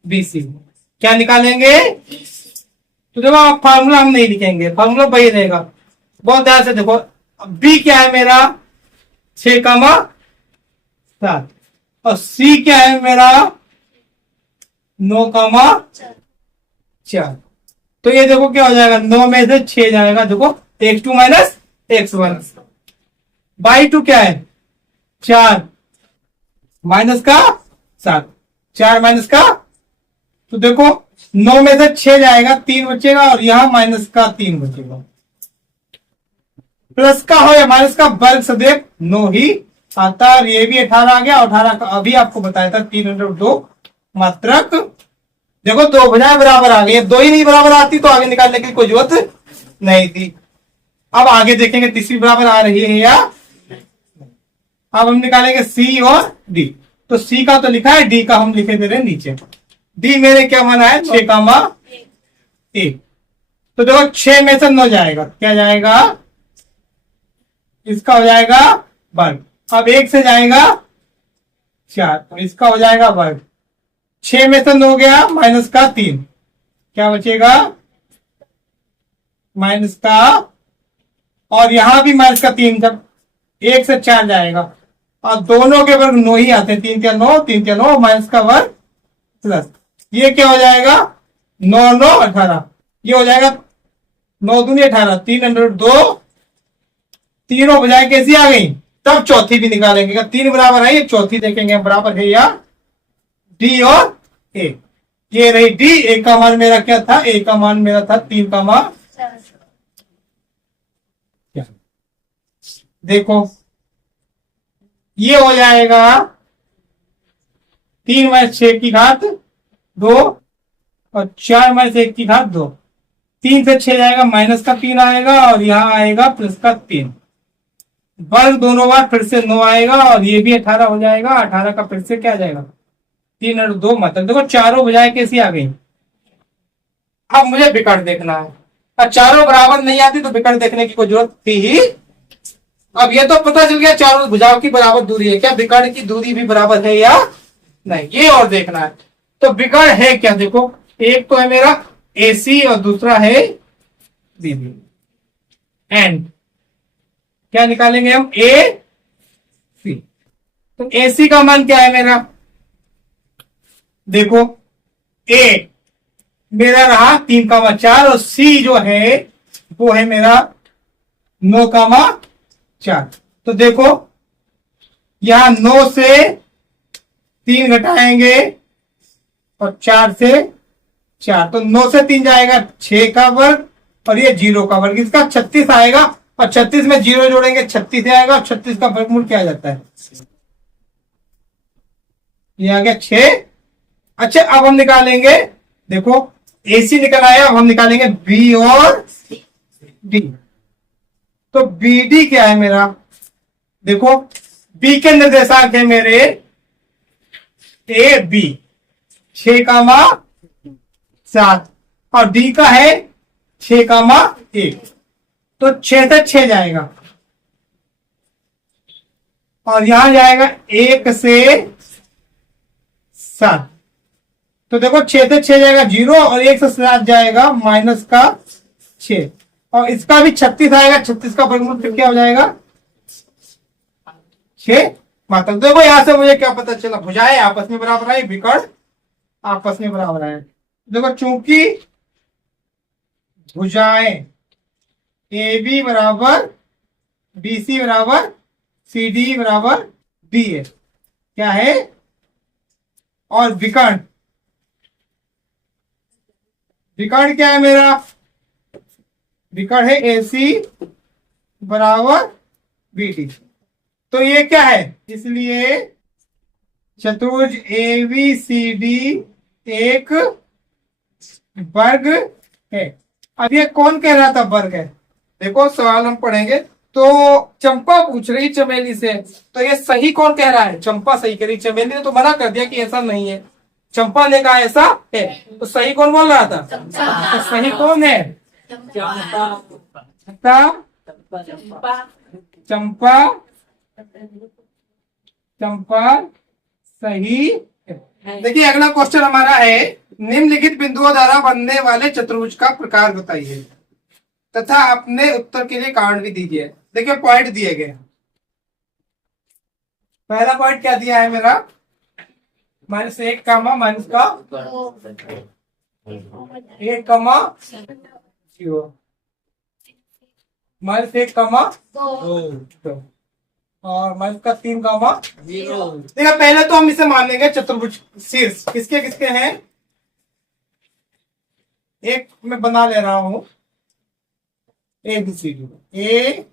BC। क्या निकालेंगे, तो देखो आप फार्मूला हम नहीं लिखेंगे, फार्मूला वही रहेगा, बहुत ध्यान से देखो। बी क्या है मेरा 6,7 और सी क्या है मेरा 9,4। तो ये देखो क्या हो जाएगा, 9 में से 6 जाएगा, देखो x2 माइनस x1। y2 क्या है 4 माइनस का 7, 4 माइनस का, तो देखो 9 में से 6 जाएगा, 3 बचेगा और यहां माइनस का 3 बचेगा। प्लस का हो या माइनस का वर्ग सदैव 9 ही आता है। ये भी 18 आ गया, 18 का अभी आपको बताया था 3√2 मात्रक। देखो 2 भुजाएं बराबर आ गई, 2 ही नहीं बराबर आती तो आगे निकालने की कोई जरूरत नहीं थी। अब आगे देखेंगे तीसरी बराबर आ रही है या। अब हम निकालेंगे सी और डी। तो सी का तो लिखा है, डी का हम लिखे दे रहे हैं नीचे। डी मेरे क्या माना है 6,1। तो देखो 6 में से 9 जाएगा, क्या जाएगा, इसका हो जाएगा वर्ग। अब 1 से जाएगा 4, तो इसका हो जाएगा वर्ग। 6 में से 9 गया माइनस का 3, क्या बचेगा, माइनस का, और यहां भी माइनस का 3, जब 1 से 4 जाएगा और दोनों के वर्ग 9 ही आते हैं, 3 क्या 9, 3 क्या 9, माइनस का वर्ग प्लस, ये क्या हो जाएगा 9 9 18, ये हो जाएगा 9 दूनी 18, 302, तीनों बजाय कैसी आ गई, तब चौथी भी निकालेंगे, अगर 3 बराबर है, ये चौथी देखेंगे बराबर है या डी और ए, ये रही डी। ए का मान मेरा क्या था, ए का मान मेरा था 3 का मान, देखो ये हो जाएगा 3 माइनस 6 की घात 2 और 4 माइनस 1 की घात 2, 3 से 6 जाएगा, माइनस का 3 आएगा और यहां आएगा प्लस का 3, वर्ग दोनों बार फिर से 9 आएगा और ये भी 18 हो जाएगा, 18 का फिर से क्या आ जाएगा 3 और 2, मतलब देखो चारों बजाय कैसी आ गई। अब मुझे विकर्ण देखना है, और चारों बराबर नहीं आती तो विकर्ण देखने की कोई जरूरत थी ही। अब ये तो पता चल गया चारों भुजाओं की बराबर दूरी है, क्या विकर्ण की दूरी भी बराबर है या नहीं, ये और देखना है। तो विकर्ण है क्या, देखो एक तो है मेरा AC और दूसरा है BB, एंड क्या निकालेंगे हम AC। तो AC का मान क्या है मेरा, देखो A मेरा रहा 3 का 4 और C जो है वो है मेरा 9 का 4। तो देखो यहां 9 से 3 घटाएंगे और 4 से 4, तो 9 से 3 जाएगा 6 का वर्ग और ये 0 का वर्ग, इसका 36 आएगा और 36 में 0 जोड़ेंगे 36 आएगा और 36 का वर्गमूल क्या आ जाता है, ये आ गया 6। अच्छा अब हम निकालेंगे, देखो AC निकल आया, अब हम निकालेंगे B और D। तो BD क्या है मेरा, देखो B के निर्देशांक है मेरे AB 6 का 7 और D का है 6 का 1, तो 6 से 6 जाएगा और यहां जाएगा 1 से 7, तो देखो 6 से 6 जाएगा 0 और 1 से 7 जाएगा माइनस का 6 और इसका भी 36 आएगा, 36 का वर्गमूल फिर क्या हो जाएगा 6 मात्रा। देखो यहां से मुझे क्या पता चला, भुजाएं आपस में बराबर आई, विकर्ण आपस में बराबर आए। देखो चूंकि भुजाएं AB बराबर BC बराबर CD बराबर D है, क्या है, और विकर्ण, विकर्ण क्या है मेरा, विकर्ण है AC बराबर BD, तो ये क्या है, इसलिए चतुर्भुज ABCD एक वर्ग है। अब ये कौन कह रहा था वर्ग है, देखो सवाल हम पढ़ेंगे तो चंपा पूछ रही चमेली से, तो ये सही कौन कह रहा है, चंपा सही कह रही, चमेली ने तो मना कर दिया कि ऐसा नहीं है, चंपा ने कहा ऐसा है, तो सही कौन बोल रहा था, तो सही कौन है, चंपा चंपा सही। देखिए अगला क्वेश्चन हमारा है, निम्नलिखित बिंदुओं द्वारा बनने वाले चतुर्भुज का प्रकार बताइए तथा अपने उत्तर के लिए कारण भी दीजिए। देखिए पॉइंट दिए गए, पहला पॉइंट क्या दिया है मेरा, -1 कामा माइनस का 1 कामा 0, -1 कामा 2 और माइनस का 3 कामा 0। देखिए पहले तो हम इसे मान लेंगे चतुर्भुज शीर्ष, किसके किसके हैं, एक मैं बना ले रहा हूं ABCD, ABCD,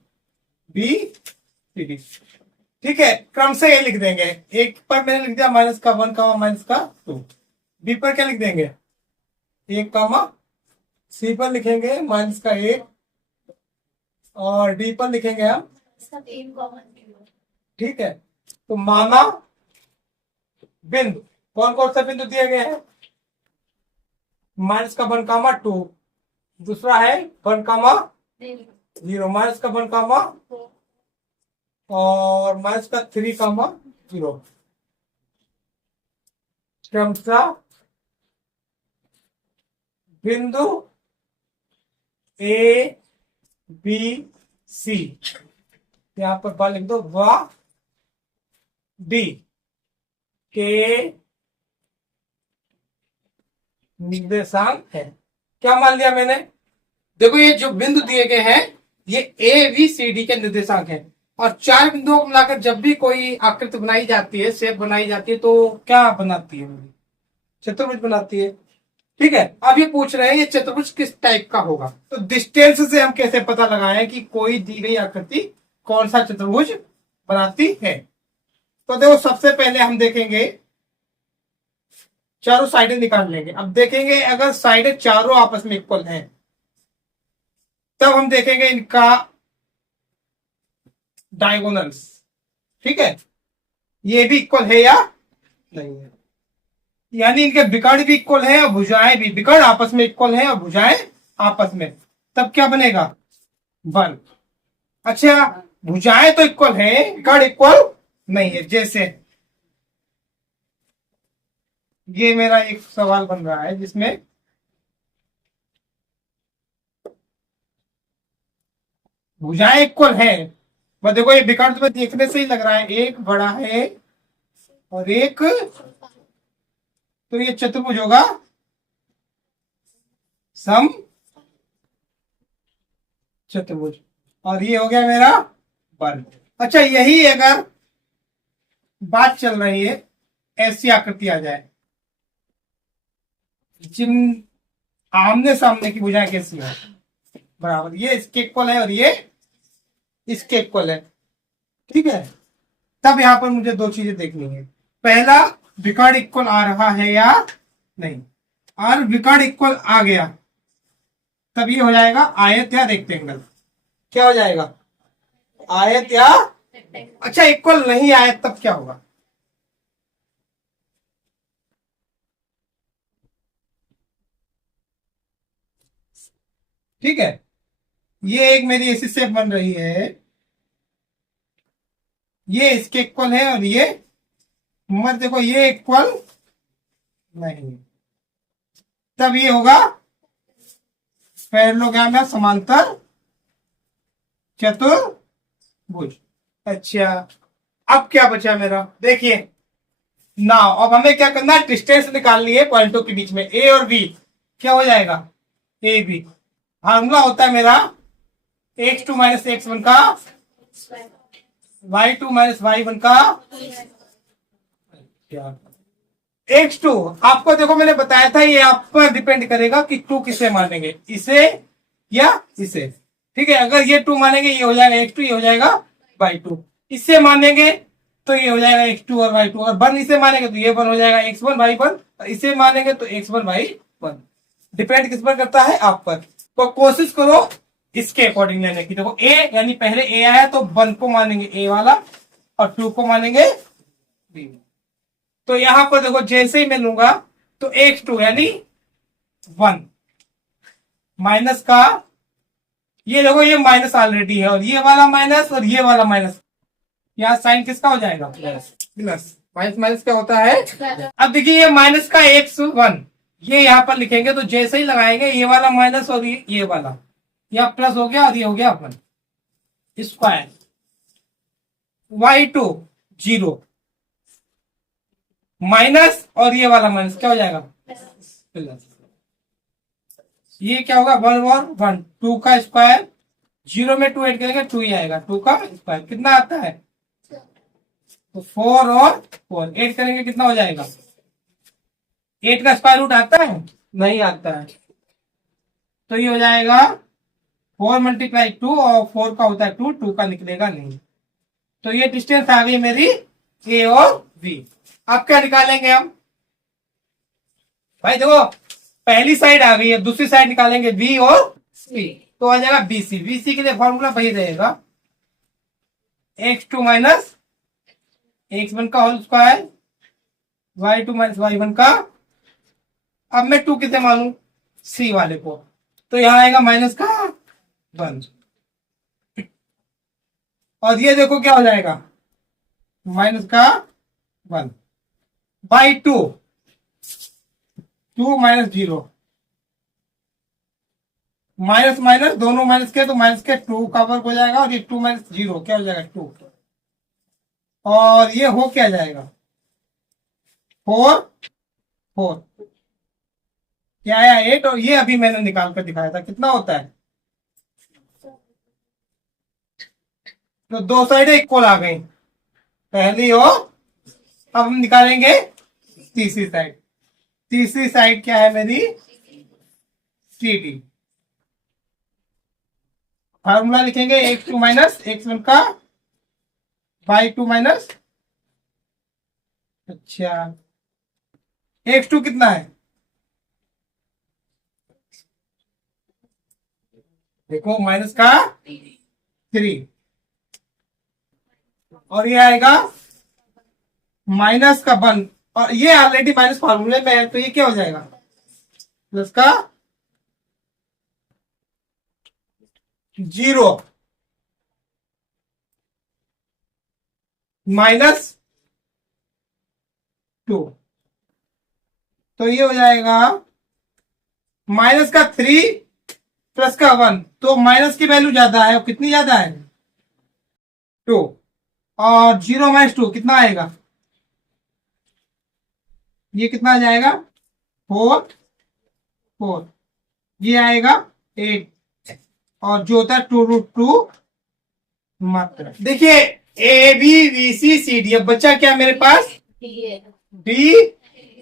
ठीक है, क्रम से ये लिख देंगे, एक पर मैंने लिख दिया -1 कामा माइनस का 2, B पर क्या लिख देंगे 1 कामा, C पर लिखेंगे माइनस का 1 और D पर लिखेंगे हम, ठीक है। तो माना बिंदु, कौन कौन सा बिंदु दिए गए हैं, माइनस का 1 कामा 2, दूसरा है 1 कामा 0, माइनस का 1 कामा और माइनस का 3 कामा 0, क्रमशः बिंदु ए बी सी, यहां पर बा लिख दो, वा डी के निर्देशांक है। क्या मान लिया मैंने? देखो ये जो बिंदु दिए गए हैं ये ए बी सी डी के निर्देशांक है, और चार बिंदुओं को मिलाकर जब भी कोई आकृति बनाई जाती है, शेप बनाई जाती है, तो क्या बनाती है? चतुर्भुज बनाती है। ठीक है, अब ये पूछ रहे हैं ये चतुर्भुज किस टाइप का होगा। तो डिस्टेंस से हम कैसे पता लगाएं कि कोई दी गई आकृति कौन सा चतुर्भुज बनाती है? तो देखो सबसे पहले हम देखेंगे, चारों साइडें निकाल लेंगे। अब देखेंगे अगर साइडें चारों आपस में इक्वल हैं, तब हम देखेंगे इनका डायगोनल्स। ठीक है, ये भी इक्वल है या नहीं है, यानी इनके विकर्ण भी इक्वल है और भुजाएं भी, विकर्ण आपस में इक्वल है और भुजाएं आपस में, तब क्या बनेगा? बल। अच्छा, भुजाएं तो इक्वल है, विकर्ण इक्वल नहीं है। जैसे ये मेरा एक सवाल बन रहा है जिसमें भुजाएं इक्वल है, बस देखो ये विकर्ण तो देखने से ही लग रहा है, एक बड़ा है और एक, तो ये चतुर्भुज होगा, सम चतुर्भुज, और ये हो गया मेरा बल। अच्छा, यही अगर बात चल रही है ऐसी आकृति आ जाए जिन आमने सामने की भुजाएं कैसी है, बराबर, ये इसके इक्वल है और ये इसके इक्वल है। ठीक है, तब यहां पर मुझे दो चीजें देखनी है। पहला, विकर्ण इक्वल आ रहा है या नहीं, और विकर्ण इक्वल आ गया तब ये हो जाएगा आयत या रेक्टेंगल। क्या हो जाएगा? आयत या, अच्छा इक्वल नहीं आया तब क्या होगा? ठीक है, ये एक मेरी ऐसी शेप बन रही है, ये इसके इक्वल है और ये मत देखो ये इक्वल नहीं, तब ये होगा पैरेललोग्राम या समांतर चतुर्भुज। अच्छा, अब क्या बचा मेरा? देखिए ना, अब हमें क्या करना है, डिस्टेंस निकालनी है पॉइंटों के बीच में, ए और बी। क्या हो जाएगा? A B. फार्मूला होता है मेरा x2 माइनस x1 का y2 माइनस y1 का x2। आपको देखो मैंने बताया था ये आप पर डिपेंड करेगा कि 2 किसे मानेंगे, इसे या इसे। ठीक है, अगर ये 2 मानेंगे ये हो जाएगा x2, ये हो जाएगा y2। इसे मानेंगे तो ये हो जाएगा x2 और y2, और 1 इसे मानेंगे तो ये 1 हो जाएगा x1 y1, इसे मानेंगे तो x1 y1। डिपेंड किस पर करता है? आप पर। तो कोशिश करो इसके अकॉर्डिंग लेने की। देखो ए यानी पहले ए आया तो 1 को मानेंगे ए वाला और 2 को मानेंगे बी। तो यहां पर देखो जैसे ही मैं लूंगा तो x2 यानी 1 माइनस का, ये देखो ये माइनस ऑलरेडी है और ये वाला माइनस और ये वाला माइनस, यहाँ साइन किसका हो जाएगा? प्लस। माइनस माइनस क्या होता है? अब देखिए ये माइनस का x1 ये यहाँ पर लिखेंगे तो जैसे ही लगाएंगे ये वाला माइनस और ये वाला, या प्लस हो गया और ये हो गया अपन स्क्वायर, y2 0 माइनस और ये वाला माइनस क्या हो जाएगा? प्लस। ये क्या होगा? 1 और 1, 2 का स्क्वायर, 0 में 2 ऐड करेंगे 2 ही आएगा, 2 का स्क्वायर कितना आता है? तो 4 और 4 ऐड करेंगे कितना हो जाएगा? 8 का स्क्वायर रूट आता है? नहीं आता है, तो ये हो जाएगा 4 मल्टीप्लाई 2 और 4 का होता है 2, 2 का निकलेगा नहीं। तो ये डिस्टेंस आ गई मेरी ए और बी। अब क्या निकालेंगे हम? भाई देखो पहली साइड आ गई है, दूसरी साइड निकालेंगे बी और सी, तो आ जाएगा बीसी। बीसी के लिए फॉर्मूला वही रहेगा x2 माइनस x1 का whole square, y2 minus y1 का। अब मैं 2 किसे मानू? सी वाले को, तो यहां आएगा माइनस का 1, और ये देखो क्या हो जाएगा? माइनस का 1 बाई 2, 2 माइनस 0, माइनस माइनस दोनों माइनस के, तो माइनस के 2 का वर्ग हो जाएगा, और ये 2 माइनस 0 क्या हो जाएगा 2, और ये हो क्या जाएगा 4 4, क्या आया 8, और ये अभी मैंने निकाल कर दिखाया था कितना होता है। तो दो साइड इक्वल आ गई पहली, और अब हम निकालेंगे तीसरी साइड। तीसरी साइड क्या है मेरी, सी डी। फार्मूला लिखेंगे x two minus x one का बाई टू माइनस, अच्छा एक्स टू कितना है, देखो माइनस का 3, और ये आएगा माइनस का 1, और ये ऑलरेडी माइनस फार्मूले में है, तो ये क्या हो जाएगा प्लस का 0 माइनस 2, तो ये हो जाएगा माइनस का 3 प्लस का 1, तो माइनस की वैल्यू ज्यादा है, और कितनी ज्यादा है 2, और 0 माइनस 2 कितना आएगा, ये कितना आ जाएगा 4 4, ये आएगा 8, और जो होता है 2√2 मात्रा। देखिए A B B C C D, अब बच्चा क्या मेरे पास डी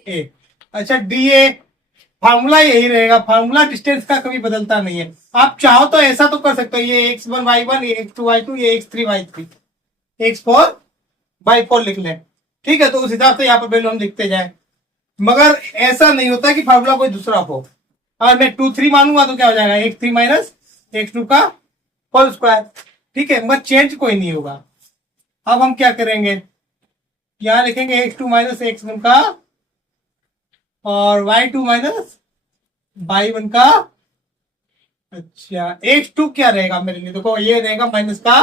ए। अच्छा डी ए फार्मूला यही रहेगा, फार्मूला डिस्टेंस का कभी बदलता नहीं है। आप चाहो तो ऐसा तो कर सकते हो, ये x1 y1, ये x2 y2, ये x3 y3, x4 y4 लिख लें, ठीक है, तो उस हिसाब से यहाँ पर वैल्यू हम लिखते जाए, मगर ऐसा नहीं होता कि फार्मूला कोई दूसरा हो। और मैं 2 3 मानूंगा तो क्या हो जाएगा x3 माइनस x2 का होल स्क्वायर, ठीक है, मगर चेंज कोई नहीं होगा। अब हम क्या करेंगे, यहां लिखेंगे x2 माइनस x1 का, और y2 माइनस y1 का। अच्छा x2 क्या रहेगा मेरे लिए, देखो ये रहेगा माइनस का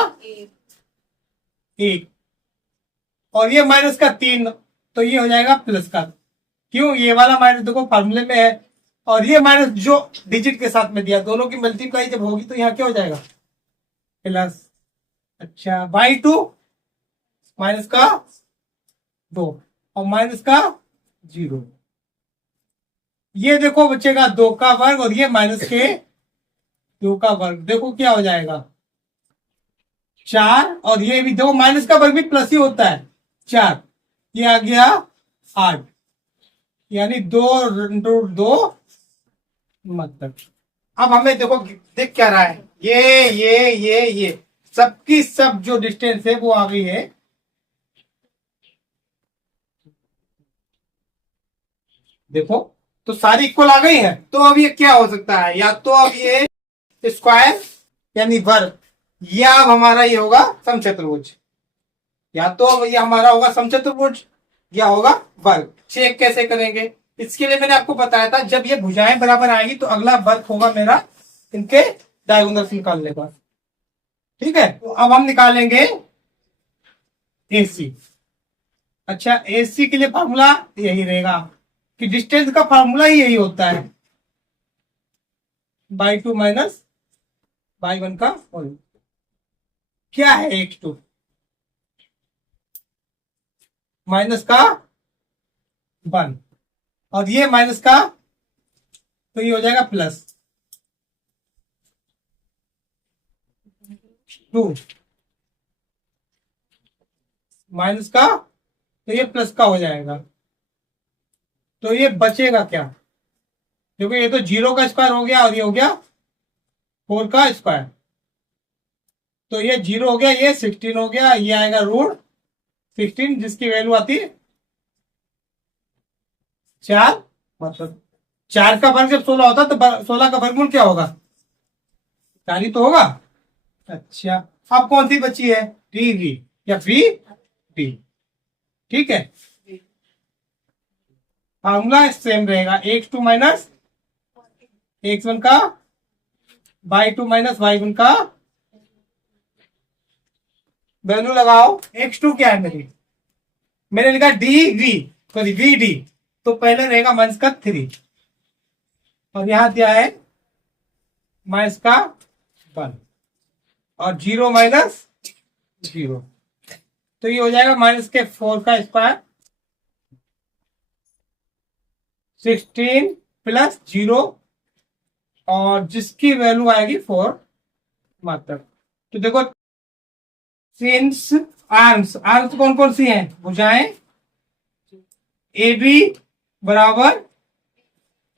1, और ये माइनस का 3, तो ये हो जाएगा प्लस का, क्यों ये वाला माइनस देखो फार्मूले में है, और ये माइनस जो डिजिट के साथ में दिया, दोनों की मल्टीप्लाई जब होगी तो यहाँ क्या हो जाएगा प्लस। अच्छा y2 माइनस का 2, और माइनस का 0, ये देखो बचेगा 2 का वर्ग, और ये माइनस के 2 का वर्ग, देखो क्या हो जाएगा 4, और ये भी देखो माइनस का वर्ग भी प्लस ही होता है 4, ये आ गया 8, यानी 2√2 मतलब। अब हमें देखो देख क्या रहा है, ये सबकी सब जो डिस्टेंस है वो आ गई है, देखो तो सारी इक्वल आ गई है। तो अब ये क्या हो सकता है, या तो अब ये स्क्वायर यानी वर्ग, या अब हमारा ये होगा समचतुर्भुज, या तो अब ये हमारा होगा समचतुर्भुज या होगा वर्ग। चेक कैसे करेंगे, इसके लिए मैंने आपको बताया था जब ये भुजाएं बराबर आएगी तो अगला वर्ग होगा मेरा इनके डायगोनल निकालने का, ठीक है। तो अब हम निकालेंगे एसी। अच्छा एसी के लिए फॉर्मूला यही रहेगा कि डिस्टेंस का फॉर्मूला ही यही होता है y2 माइनस y1 का होल। क्या है x2 माइनस का 1, और ये माइनस का, तो ये हो जाएगा प्लस 2, माइनस का, तो ये प्लस का हो जाएगा, तो ये बचेगा क्या, क्योंकि ये तो 0 का स्क्वायर हो गया, और ये हो गया 4 का स्क्वायर, तो ये 0 हो गया, ये 16 हो गया, ये आएगा √16, जिसकी वैल्यू आती है 4, मतलब 4 का वर्ग जब 16 होता तो 16 का वर्गमूल क्या होगा 4 ही तो होगा। अच्छा अब कौन सी बची है, डी वी या वी डी, ठीक है। फॉर्मूला सेम रहेगा x2 माइनस x1 का y2 माइनस y1 का, वैल्यू लगाओ। x2 क्या है मैंने लिखा D V, sorry V D, तो पहले रहेगा माइनस का 3, और यहां क्या है माइनस का 1 और 0 माइनस 0, तो ये हो जाएगा माइनस के 4 का स्क्वायर 16 प्लस 0 और जिसकी वैल्यू आएगी 4 मात्र। तो देखो सिंस आर्म्स, आर्म्स कौन कौन सी हैं, भुजाएं ए बी बराबर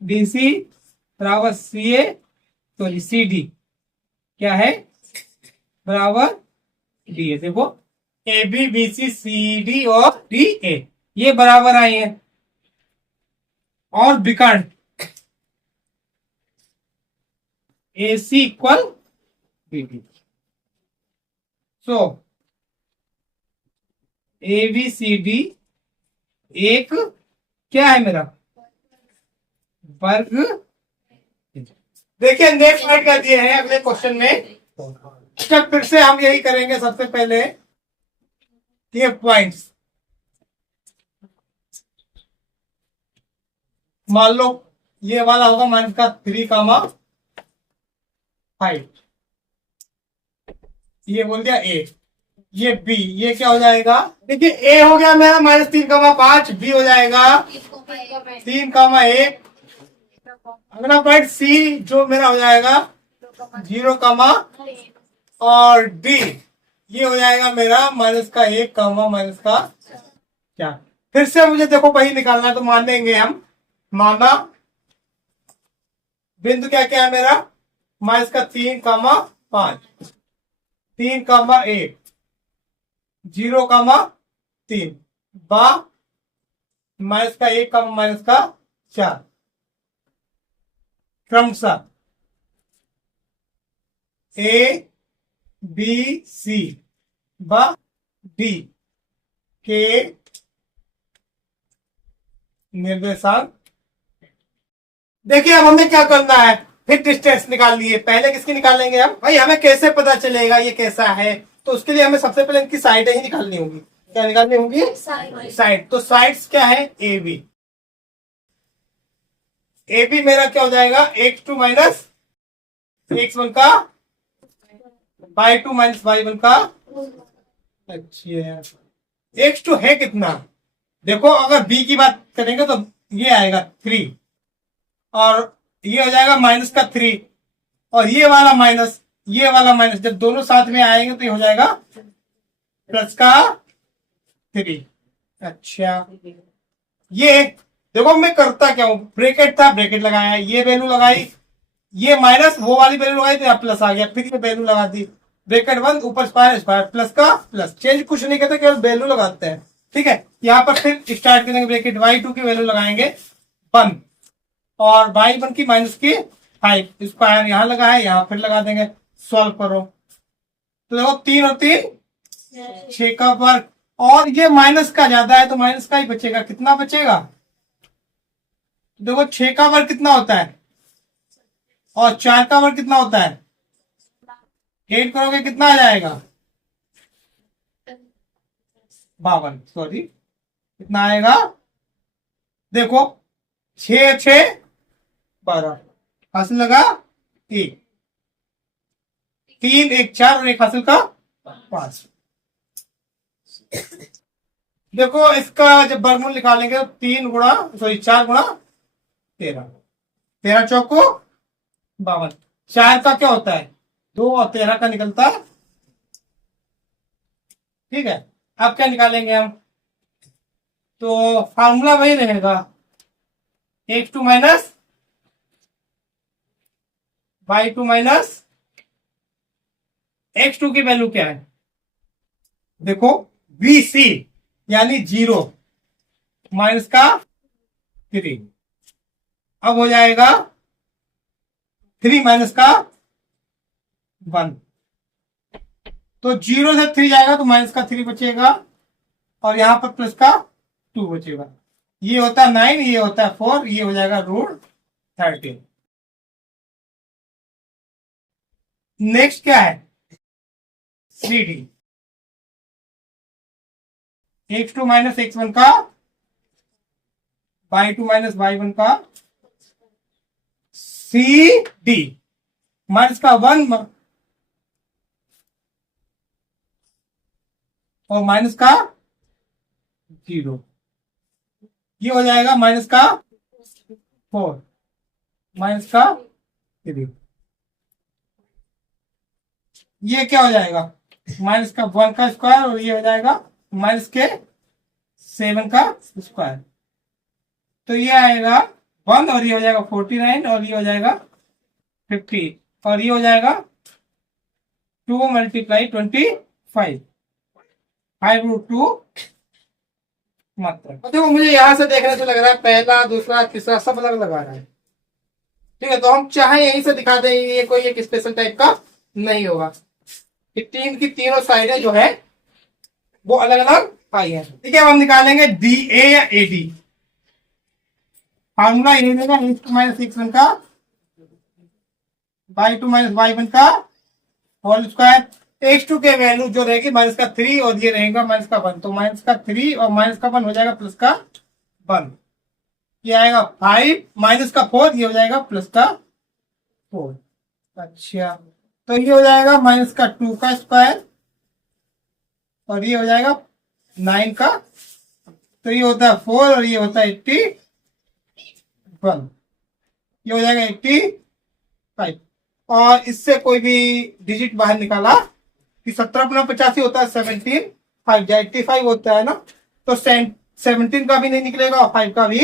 बी सी बराबर सी ए, सॉरी सी डी क्या है बराबर डी ए। देखो A B B C C D और डी ए ये बराबर आई है, और विकर्ण A C equal B D. So A B C D एक क्या है मेरा वर्ग। देखिए नेक्स्ट वर्ड क्या दिए हैं अगले क्वेश्चन में, स्टेप फिर से हम यही करेंगे। सबसे पहले ये पॉइंट्स, मान लो ये वाला होगा माइनस का 3, 5, ये बोल दिया ए, ये बी, ये क्या हो जाएगा, देखिए ए हो गया मेरा -3, 5, बी हो जाएगा 3, 1, अगला पॉइंट सी जो मेरा हो जाएगा 0, और डी ये हो जाएगा मेरा माइनस का 1, माइनस का क्या। फिर से मुझे देखो वही निकालना है, तो मान देंगे हम, माना बिंदु क्या क्या है मेरा माइनस का 3, 5, 3, 1, 0, 3 बा माइनस का 1, माइनस का 4 क्रमशः ए बी सी व डी के निर्देशांक। देखिए अब हमें क्या करना है, फिर डिस्टेंस निकाल लिए। पहले किसकी निकालेंगे हम, भाई हमें कैसे पता चलेगा ये कैसा है, तो उसके लिए हमें सबसे पहले इनकी साइड ही निकालनी होगी। क्या निकालनी होगी, साइड। तो साइड्स क्या है, ए बी, ए बी मेरा क्या हो जाएगा x2 माइनस x1 का y2 माइनस y1 का। अच्छा x2 है कितना, देखो अगर b की बात करेंगे तो ये आएगा 3 और ये हो जाएगा माइनस का 3 और ये वाला माइनस, ये वाला माइनस, जब दोनों साथ में आएंगे तो ये हो जाएगा प्लस का 3। अच्छा ये देखो मैं करता क्या हूं, ब्रैकेट था ब्रैकेट लगाया, ये वैल्यू लगाई, ये माइनस वो वाली वैल्यू लगाई तो यहाँ प्लस आ गया, फिर ये वैल्यू लगा दी, ब्रैकेट बंद, ऊपर स्क्वायर स्क्वायर, प्लस का प्लस, चेंज कुछ नहीं करते केवल वैल्यू लगाते हैं। ठीक है, यहाँ पर फिर स्टार्ट करेंगे ब्रैकेट, y2 की वैल्यू लगाएंगे 1 और y1 की माइनस की 5, स्क्वायर यहाँ लगा है, यहाँ फिर लगा देंगे, सॉल्व करो तो देखो 3 और 3 6 का वर्ग, और ये माइनस का ज्यादा है तो माइनस का ही बचेगा, कितना बचेगा, देखो 6 का वर्ग कितना होता है और 4 का वर्ग कितना होता है, 8 करोगे कितना आ जाएगा 52, सॉरी कितना आएगा, देखो 6 6 12 हासिल लगा 1, 3 1 4 और 1 हासिल का 5। देखो इसका जब वर्गमूल निकालेंगे तो 3 गुणा सॉरी 4 गुणा 13, 13 चौको 52, 4 का क्या होता है 2 और 13 का निकलता है। ठीक है, अब क्या निकालेंगे हम, तो फार्मूला वही रहेगा x2 minus y2 minus x2 की वैल्यू क्या है, देखो BC यानी 0 माइनस का 3, अब हो जाएगा 3 माइनस का 1, तो 0 से 3 जाएगा तो माइनस का 3 बचेगा और यहां पर प्लस का 2 बचेगा, ये होता है 9, ये होता है 4, ये हो जाएगा √13। नेक्स्ट क्या है CD, x2 माइनस x1 का y2 माइनस y1 का CD, माइनस का 1 और माइनस का 0, ये हो जाएगा माइनस का 4 माइनस का 3, ये क्या हो जाएगा माइनस का 1 का स्क्वायर और ये हो जाएगा माइनस के 7 का स्क्वायर। तो ये आएगा 1 और ये हो जाएगा 49 और ये हो जाएगा 50 और ये हो जाएगा 2 × 25 5√2 मात्रा। देखो मुझे यहां से देखने से लग रहा है पहला दूसरा तीसरा सब अलग लगा रहा है। ठीक है, तो हम चाहे यहीं से दिखा दें, ये कोई एक स्पेशल टाइप का नहीं होगा। ये तीन की तीनों साइडें जो है वो अलग अलग आई है। ठीक है, अब हम निकालेंगे डी ए या ए डी। फार्मूला ये देगा x2 - x1 का y2 - y1 का होल स्क्वायर। x2 के वैल्यू जो रहेगी माइनस का 3 और ये रहेगा माइनस का 1, तो माइनस का 3 और माइनस का 1 हो जाएगा प्लस का 1। ये आएगा 5 माइनस का 4, ये हो जाएगा प्लस का 4। अच्छा, तो ये हो जाएगा माइनस का 2 का स्क्वायर और ये हो जाएगा 9 का, तो ये होता है 4 और ये होता है 81, ये हो जाएगा 85। और इससे कोई भी डिजिट बाहर निकाला कि 17 × 85 होता है 17, 5 या 85 होता है ना, तो 17 का भी नहीं निकलेगा और 5 का भी,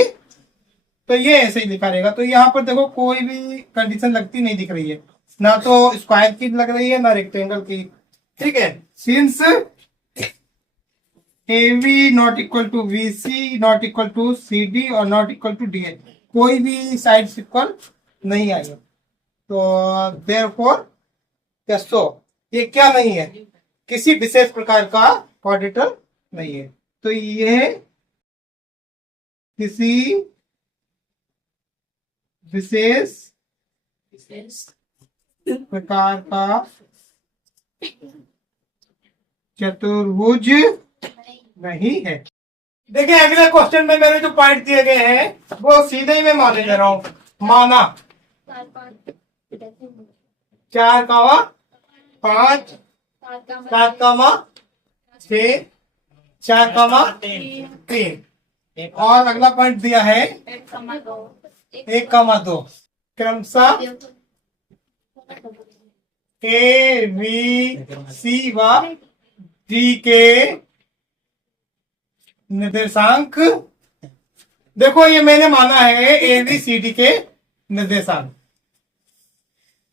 तो ये ऐसे ही लिखा रहेगा। तो यहाँ पर देखो कोई भी कंडीशन लगती नहीं दिख रही है, ना तो स्क्वायर की लग रही है ना रेक्टेंगल की। ठीक है, since AB not equal to VC not equal to CD और नॉट इक्वल टू DA, कोई भी साइड इक्वल नहीं आएगा, तो देयरफॉर सो ये क्या नहीं है, किसी विशेष प्रकार का क्वाड्रेटर नहीं है। तो ये किसी विशेष प्रकार का चतुर्भुज नहीं है। देखिए अगले क्वेश्चन में मेरे जो पॉइंट दिए गए हैं वो सीधे ही मैं माने दे रहा हूं। माना 4, 5, 7, 6, 4, 3 और अगला पॉइंट दिया है 1, 2 क्रमशः A, B, C व D के निर्देशांक। देखो ये मैंने माना है ABCD के निर्देशांक।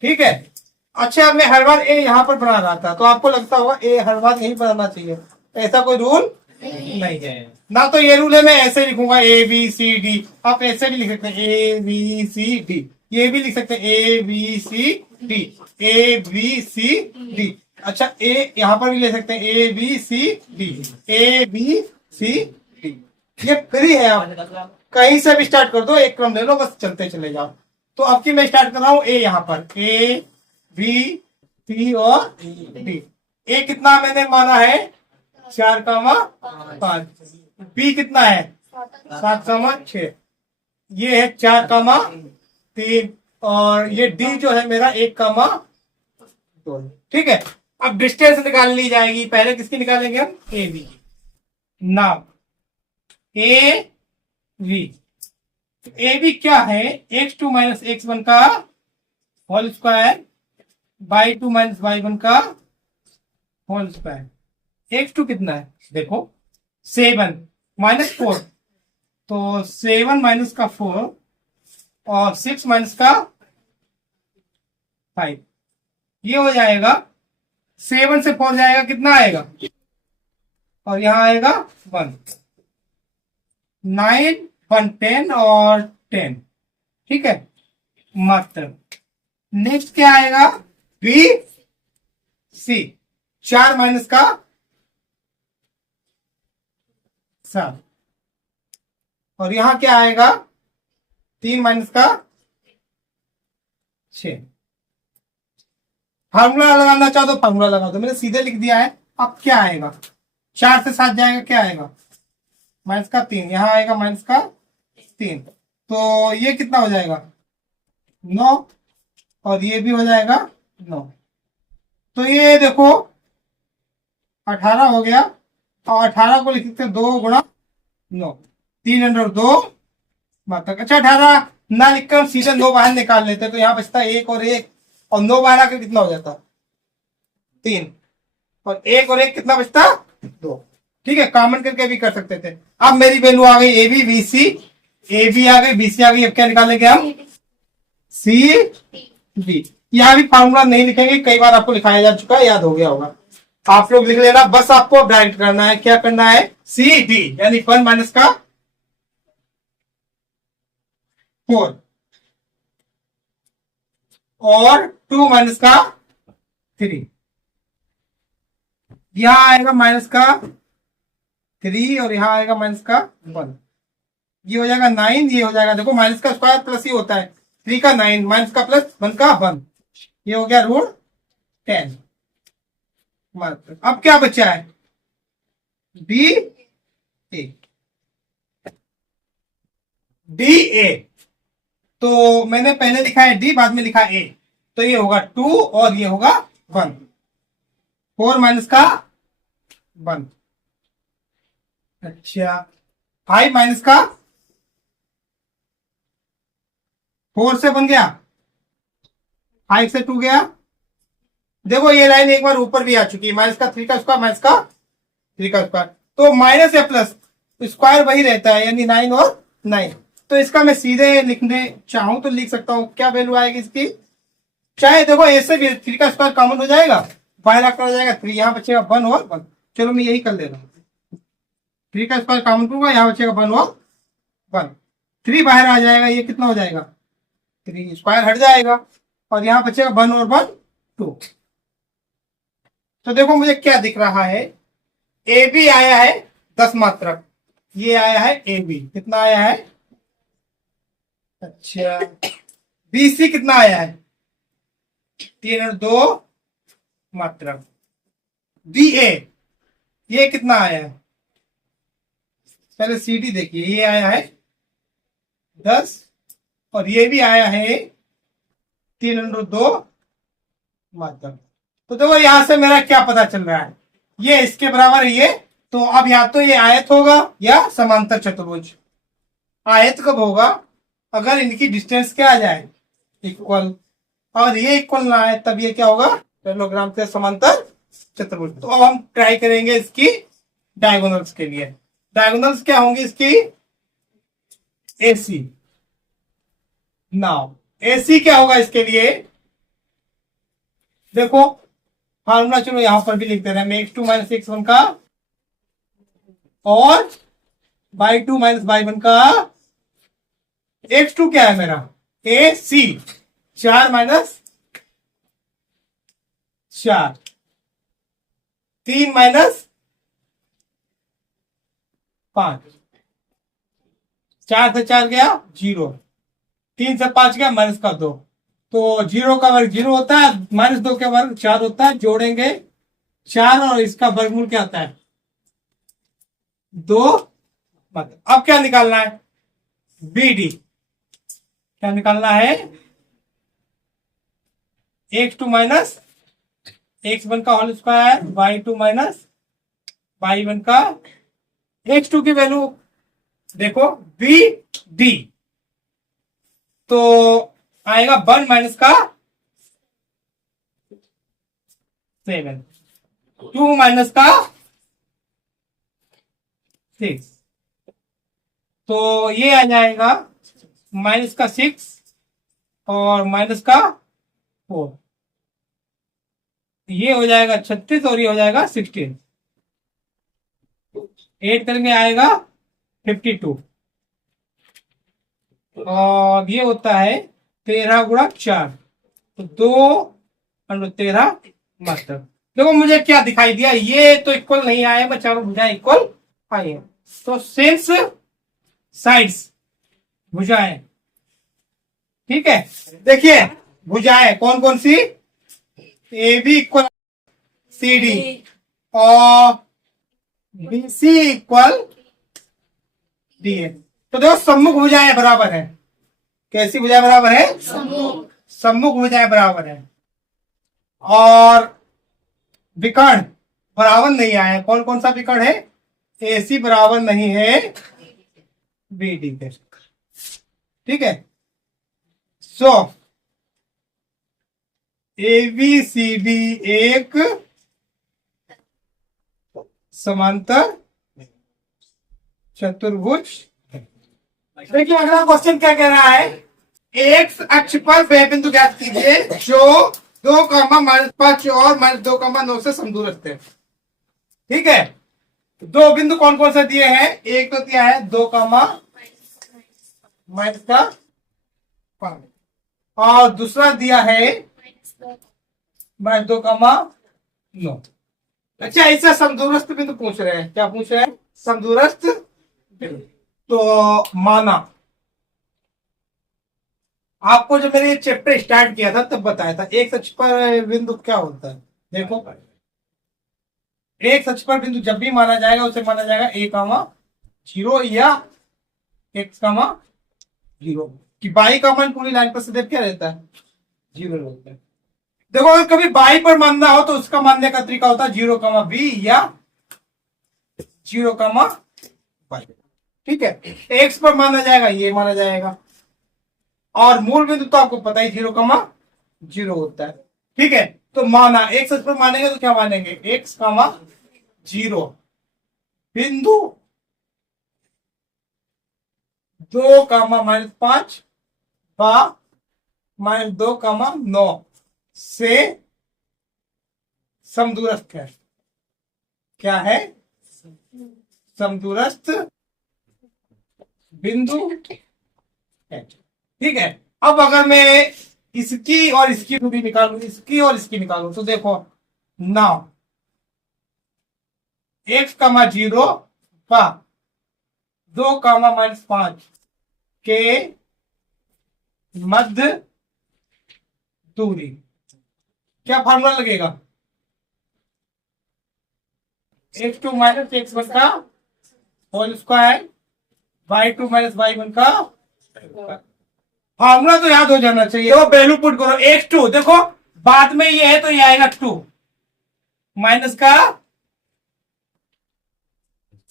ठीक है, अच्छा मैं हर बार ए यहाँ पर बना रहा था, तो आपको लगता होगा ए हर बार यही बनाना चाहिए, ऐसा कोई रूल नहीं है ना। तो ये रूल है, मैं ऐसे लिखूंगा ABCD, आप ऐसे भी लिख सकते हैं ABCD, ये भी लिख सकते हैं ABCD, ABCD। अच्छा ए यहाँ पर भी ले सकते हैं ABCD, ABCD। ये फ्री है, आप कहीं से भी स्टार्ट कर दो, एक क्रम ले लो, बस चलते चले जाओ। तो अब की मैं स्टार्ट कर रहा हूँ ए, यहाँ पर A, B, C और D। ए कितना मैंने माना है 4, 5। B कितना है 7, 6, ये है 4, 3 और ये D जो है मेरा 1, 2। ठीक है, अब डिस्टेंस निकाल ली जाएगी। पहले किसकी निकालेंगे हम, A B. Now A B, A B क्या है x2 - x1 का होल स्क्वायर y2 - y1 का होल स्क्वायर। x2 कितना है देखो 7 -4, तो 7 माइनस का 4 और 6 माइनस का 5, ये हो जाएगा 7 से 4 जाएगा, कितना आएगा, और यहां आएगा 1, 9, 1, 10 और 10। ठीक है, मात्र नेक्स्ट क्या आएगा बी सी, 4 माइनस का 7 और यहां क्या आएगा 3 माइनस का 6। फार्मूला लगाना चाहो तो फार्मूला लगा दो, मैंने सीधे लिख दिया है। अब क्या आएगा 4 से 7 जाएगा, क्या आएगा माइनस का 3, यहां आएगा माइनस का 3, तो ये कितना हो जाएगा 9 और ये भी हो जाएगा 9। तो ये देखो 18 हो गया, और 18 को लिख सकते हैं 2 गुणा 9, 302 मात्रक। अच्छा 18 ना लिखकर हम सीधे 9 बाहर निकाल लेते, तो यहाँ बचता है 1 और 1, और 9 बाहर आकर कितना हो जाता? 3, और 1 और 1 कितना बचता? 2। ठीक है, कॉमन करके भी कर सकते थे। अब मेरी वैल्यू आ गई A B B C, A B आ गई बी सी आ गई। अब क्या निकालेंगे हम? C B. यहाँ भी फार्मूला नहीं लिखेंगे, कई बार आपको लिखाया जा चुका है, याद हो गया होगा। आप लोग लिख लेना, बस आपको डायरेक्ट करना है। क्या करना है? सी डी, यानी 1 माइनस का 4 और 2 माइनस का 3। यहां आएगा माइनस का 3 और यहां आएगा माइनस का 1। ये हो जाएगा 9, ये हो जाएगा, देखो माइनस का स्क्वायर प्लस ही होता है, 3 का 9 माइनस का प्लस 1 का 1, ये हो गया रूट 10। अब क्या बचा है? D A, D A. तो मैंने पहले लिखा है डी, बाद में लिखा ए, तो ये होगा 2 और ये होगा 1। 4 माइनस का 1। अच्छा 5 माइनस का 4 से बन गया, 5 से 2 गया। देखो ये लाइन एक बार ऊपर भी आ चुकी है, माइनस का 3 का स्क्वायर माइनस का 3 का स्क्वायर, तो माइनस या प्लस स्क्वायर वही रहता है, यानी 9 और 9। तो इसका मैं सीधे लिखने चाहूं तो लिख सकता हूं, क्या वैल्यू आएगी इसकी? चाहे देखो ऐसे भी 3 का स्क्वायर कॉमन हो जाएगा, बाहर आकर हो जाएगा 3, यहाँ बचेगा 1 और 1। चलो मैं यही कर ले रहा हूँ, 3 का स्क्वायर कॉमन करूंगा, यहाँ बचेगा 1 और 1, 3 बाहर आ जाएगा, ये कितना हो जाएगा? 3 स्क्वायर हट जाएगा, और यहाँ बचेगा 1 और 1 2। तो देखो मुझे क्या दिख रहा है, ए बी आया है 10 मात्रक, ये आया है ए बी, कितना आया है? अच्छा बी सी कितना आया है? 3 और 2 मात्रक। डी ए ये कितना आया है? पहले सी डी देखिए, ये आया है 10, और ये भी आया है 3 और 2 मात्रक। तो देखो यहां से मेरा क्या पता चल रहा है, ये इसके बराबर है ये, तो अब या तो ये आयत होगा या समांतर चतुर्भुज। आयत कब होगा? अगर इनकी डिस्टेंस क्या आ जाए? इक्वल, और ये इक्वल ना आए तब ये क्या होगा? पैरेललोग्राम से समांतर चतुर्भुज। तो अब हम ट्राई करेंगे इसकी डायगोनल्स के लिए। डायगोनल्स क्या होंगी इसकी? एसी। नाउ एसी क्या होगा इसके लिए? देखो फार्मूला चलो यहां पर भी लिख दे रहे हैं, x2 माइनस x1 का और y2 माइनस y1 का। x2 क्या है मेरा? ए सी, 4 माइनस 4, 3 माइनस 5, 4 से 4 गया 0, 3 से 5 गया माइनस का 2, तो 0 का वर्ग 0 होता है, माइनस 2 का वर्ग 4 होता है, जोड़ेंगे 4 और इसका वर्गमूल क्या आता है? 2। अब क्या निकालना है? B D. क्या निकालना है? x2 माइनस x1 का whole square, y2 minus y1 का। x2 की वैल्यू देखो बी डी, तो आएगा 1 माइनस का 7, 2 माइनस का 6, तो ये आ जाएगा माइनस का 6 और माइनस का 4, ये हो जाएगा 36 और ये हो जाएगा 16, 8 करेंगे आएगा 52, और ये होता है 13 गुणा 4, तो 2/13 मात्रक। देखो मुझे क्या दिखाई दिया, ये तो इक्वल नहीं आया, मैं चारों भुजाएं इक्वल आई है, तो सिंस साइड्स भुजाएं, ठीक है। देखिए भुजाएं कौन कौन सी? A B equal C D और B C equal D A. तो देखो सम्मुख भुजाएं बराबर है। कैसी भुजाएं बराबर है? सम्मुख भुजाएं बराबर है और विकर्ण बराबर नहीं आया। कौन कौन सा विकर्ण है? AC बराबर नहीं है BD के। ठीक है, सो ABCD एक समांतर चतुर्भुज। देखिए अगला क्वेश्चन क्या कह रहा है, एक्स अक्ष पर वह बिंदु ज्ञात कीजिए जो 2, -5 और -2, 9 से समदूरस्थ है। ठीक है, दो बिंदु कौन कौन से दिए हैं? एक तो दिया है 2, -5 और दूसरा दिया है -2, 9। अच्छा, इससे समदूरस्थ बिंदु पूछ रहे हैं। क्या पूछ रहे हैं? समदूरस्थ बिंदु। तो माना आपको जब मैंने ये चैप्टर स्टार्ट किया था तब बताया था एक सच पर बिंदु क्या होता है। देखो, एक सच पर बिंदु जब भी माना जाएगा उसे माना जाएगा A, 0 या X, 0 कि बाई का मान पूरी लाइन पर सदैव क्या रहता है? 0 रहता है। देखो, अगर कभी बाई पर मानना हो तो उसका मानने का तरीका होता है 0, B या 0, Y। ठीक है, X पर माना जाएगा ये माना जाएगा और मूल बिंदु तो आपको पता ही 0, 0 होता है। ठीक है, तो माना एक सच पर मानेंगे तो क्या मानेंगे? X, 0 बिंदु 2, -5 बा -2, 9 से समदूरस्थ है। क्या है? समदूरस्थ बिंदु है। ठीक है, अब अगर मैं इसकी और इसकी दूरी निकालू, इसकी और इसकी निकालू तो देखो, नाउ X, 0 बा 2, -5 के मध्य दूरी। क्या फार्मूला लगेगा? X2 - X1 का होल स्क्वायर, Y2 - Y1 का। फार्मूला तो याद हो जाना चाहिए। वो वैल्यू पुट करो। X2 देखो बाद में ये है तो ये आएगा 2 माइनस का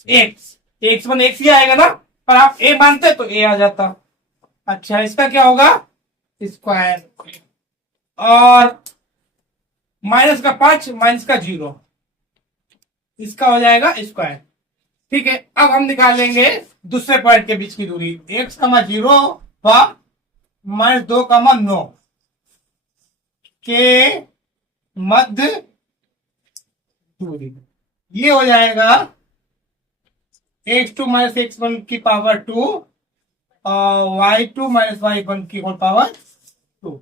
X, X1 X ही आएगा ना, पर आप A मानते तो A आ जाता। अच्छा, इसका क्या होगा? स्क्वायर और -5 -0 इसका हो जाएगा स्क्वायर। ठीक है, अब हम निकालेंगे दूसरे पॉइंट के बीच की दूरी। X, 0 व -2, 9 के मध्य दूरी। ये हो जाएगा X2 - X1 की पावर 2 और Y2 - Y1 की होल पावर 2।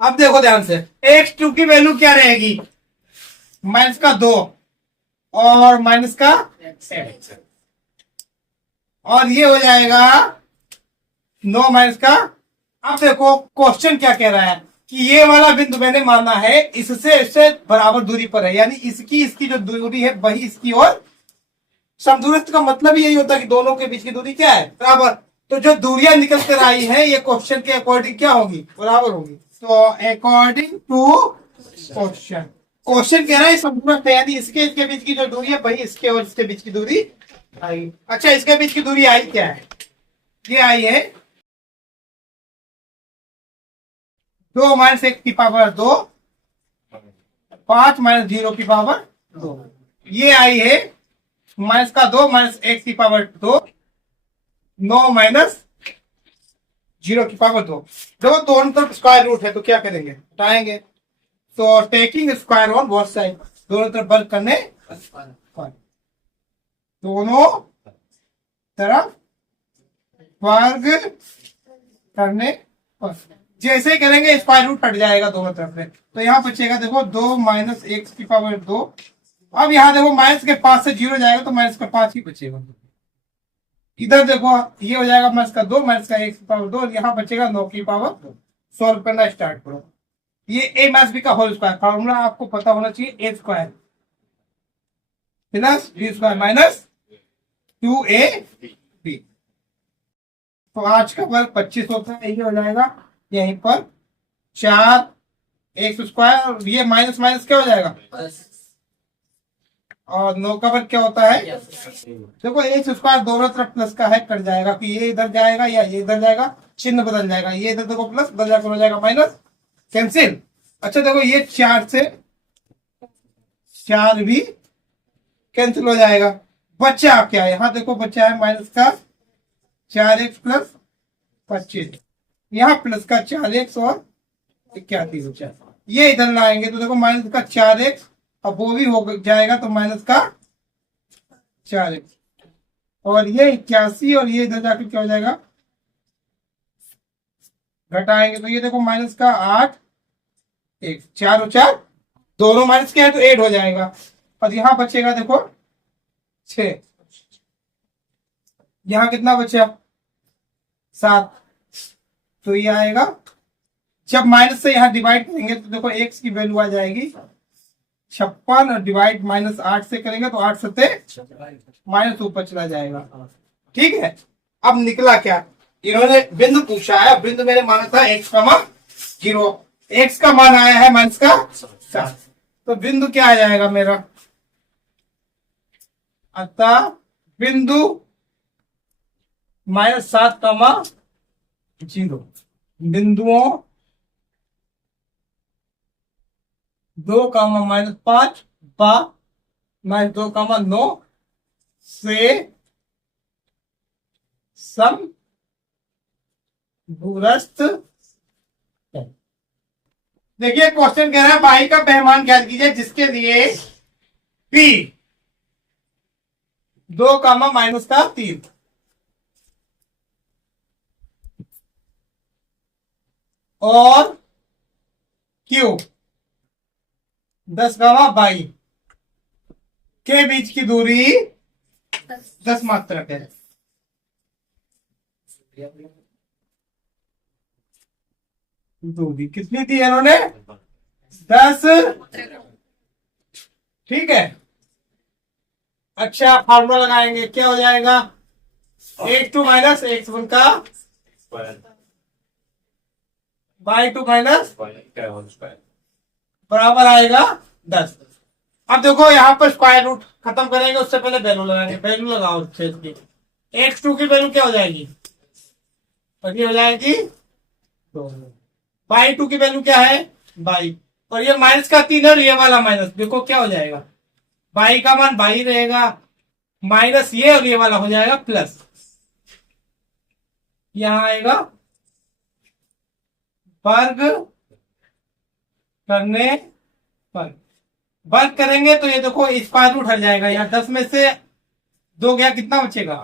अब देखो ध्यान से, X2 की वैल्यू क्या रहेगी? -2 और -7 और ये हो जाएगा 9 -। अब देखो क्वेश्चन क्या कह रहा है कि ये वाला बिंदु मैंने माना है इससे इससे बराबर दूरी पर है, यानी इसकी जो दूरी है वही इसकी और समदूरस्थ का मतलब यही होता है कि दोनों के बीच की दूरी क्या है? बराबर। तो जो दूरियां निकल कर आई है ये क्वेश्चन के अकॉर्डिंग क्या होगी? बराबर होगी। तो अकॉर्डिंग टू क्वेश्चन कह रहा है समदूरस्थ है, यानी इसके बीच की जो दूरी है वही इसके और इसके बीच की दूरी आई। अच्छा, इसके बीच की दूरी आई क्या है? ये आई है 2 - 1 की पावर 2, 5 - 0 की पावर 2। ये आई है -2 - 1 की पावर 2, 9 - 0 की पावर 2। देखो दोनों तरफ स्क्वायर रूट है तो क्या करेंगे? हटाएंगे। तो taking square on both side, दोनों तरफ वर्ग करने, दोनों तरफ वर्ग करने पर जैसे ही करेंगे स्क्वायर रूट हट जाएगा दोनों तरफ से। तो यहाँ बचेगा देखो 2 - 1 की पावर 2। अब यहाँ देखो माइनस के 5 से 0 जाएगा तो -5 ही बचेगा। इधर देखो ये हो जाएगा -2 -1 की पावर 2, यहाँ बचेगा 9 की पावर 2। सॉल्व करना स्टार्ट करो। ये A - B का होल स्क्वायर फॉर्मूला आपको पता होना चाहिए। A square plus B square minus 2AB। तो आज का वर्ग 25 होता है, यही हो जाएगा यहीं पर 4x² और ये माइनस माइनस क्या हो जाएगा, और 9 का वर्ग क्या होता है। देखो x² दोनों तरफ प्लस का है, कट जाएगा कि ये इधर जाएगा या ये इधर जाएगा, चिन्ह बदल जाएगा, ये इधर देखो प्लस बदल जाकर हो जाएगा माइनस, कैंसिल। अच्छा देखो ये 4 से 4 भी कैंसिल हो जाएगा, बचा क्या है, यहाँ देखो बचा है माइनस का 4x+25, यहाँ प्लस का 4x और 81 बचा, ये इधर लाएंगे तो देखो माइनस का 4x, अब वो भी हो जाएगा तो माइनस का 4x, और ये 81 और ये इधर जाकर क्या हो जाएगा, घटाएंगे तो ये देखो माइनस का 8 एक 4 और 4 दोनों माइनस के हैं तो 8 हो जाएगा, और यहाँ बचेगा देखो 6, यहाँ कितना बचा 7, तो ये आएगा, जब माइनस से यहाँ डिवाइड करेंगे तो देखो x की वैल्यू आ जाएगी 56 और डिवाइड -8 से करेंगे तो 8 सत्ते माइनस ऊपर चला जाएगा। ठीक है, अब निकला क्या, इन्होंने बिंदु पूछा है, बिंदु मैंने माना था x,0, x का मान आया है माइनस का 7, तो बिंदु क्या आ जाएगा मेरा, अतः बिंदु -7,0 बिंदुओं 2,-5 बा -2,9 से समदूरस्थ है। देखिए क्वेश्चन कह रहा है बाई का पैमाना ज्ञात कीजिए जिसके लिए P 2,-3 और Q 10,22 के बीच की दूरी 10 मात्रक है। दूरी कितनी दी है इन्होंने, 10। ठीक है, अच्छा फार्मूला लगाएंगे, क्या हो जाएगा, x2 माइनस x1 का y2 माइनस बराबर आएगा 10। अब देखो यहाँ पर स्क्वायर रूट खत्म करेंगे, उससे पहले वैल्यू लगाएंगे, वैल्यू लगाओ छेद की, x2 की वैल्यू क्या हो जाएगी, और ये हो जाएगी 2, y2 की वैल्यू क्या है 22, और ये माइनस का 3 और ये वाला माइनस, देखो क्या हो जाएगा, y का मान 22 रहेगा, माइनस ये और ये वाला हो जाएगा प्लस, यहां आएगा वर्ग करने पर, वर्ग करेंगे तो ये देखो स्क्वायर रूट हट जाएगा, यहाँ 10 में से 2 गया, कितना बचेगा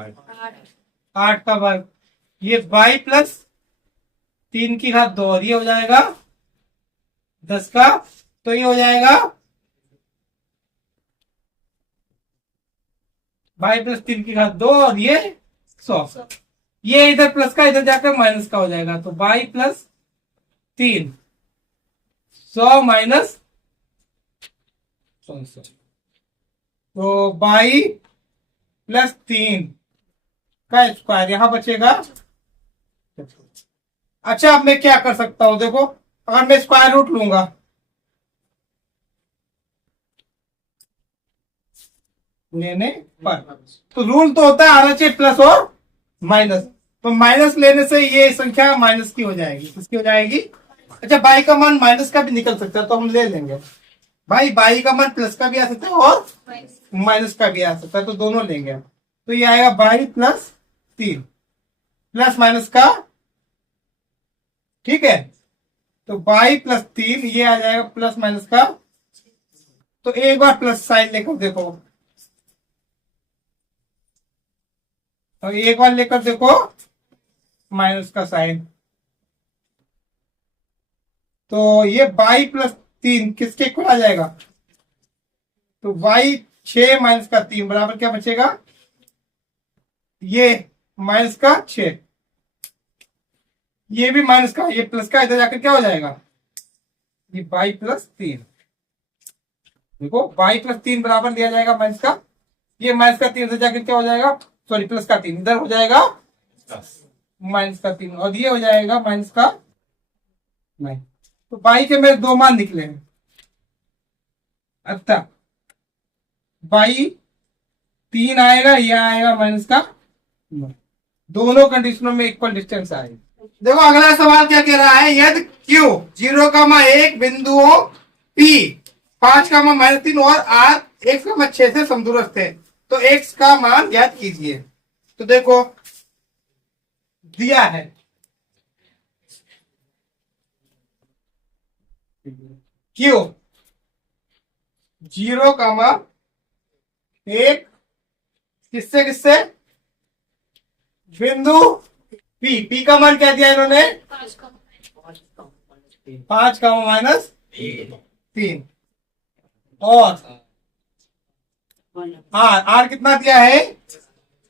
8 का वर्ग, ये 22 प्लस 3 की घात 2 और ये हो जाएगा 10 का, तो ये हो जाएगा 22 प्लस 3 की घात 2 और ये 100, ये इधर प्लस का इधर जाकर माइनस का हो जाएगा, तो 22 प्लस 3 100 माइनस 100, तो 22 प्लस 3 का स्क्वायर यहां बचेगा। अच्छा अब मैं क्या कर सकता हूं, देखो अगर मैं स्क्वायर रूट लूंगा लेने पर, तो रूल तो होता है आना चाहिए प्लस और माइनस, तो माइनस लेने से ये संख्या माइनस की हो जाएगी, किसकी हो जाएगी। अच्छा बाई का मान माइनस का भी निकल सकता है तो हम ले लेंगे, भाई बाई का मान प्लस का भी आ सकता है और माइनस का भी आ सकता है, तो दोनों लेंगे, तो ये आएगा 22 प्लस 3 प्लस माइनस का, ठीक है, तो 22 प्लस 3 ये आ जाएगा प्लस माइनस का, तो एक बार प्लस साइन लेकर देखो, और एक बार लेकर देखो माइनस का साइन, तो ये 22 प्लस 3 किसके इक्वल आ जाएगा, तो y 6 माइनस का 3 बराबर क्या बचेगा, ये माइनस का 6, ये भी माइनस का, ये प्लस का इधर जाकर क्या हो जाएगा, ये y प्लस 3, देखो y प्लस 3 बराबर दिया जाएगा माइनस का, ये माइनस का 3 इधर जाकर क्या हो जाएगा, सॉरी प्लस का 3 इधर हो जाएगा माइनस का 3, और ये हो जाएगा माइनस का 9, तो बाई के मेरे दो मान निकले हैं। अच्छा, बाई 3 आएगा, ये आएगा माइनस का 9। दोनों कंडीशनों में इक्वल डिस्टेंस आएगा। देखो अगला सवाल क्या कह रहा है, यदि क्यू 0,1 बिंदुओं पी 5,-3 और आर 1,6 से समदूरस्थ है तो एक्स का मान ज्ञात कीजिए। तो देखो दिया है क्यू 0,1 किससे किससे, बिंदु पी। पी का मान क्या दिया इन्होंने, 5,-3 और आर, आर कितना दिया है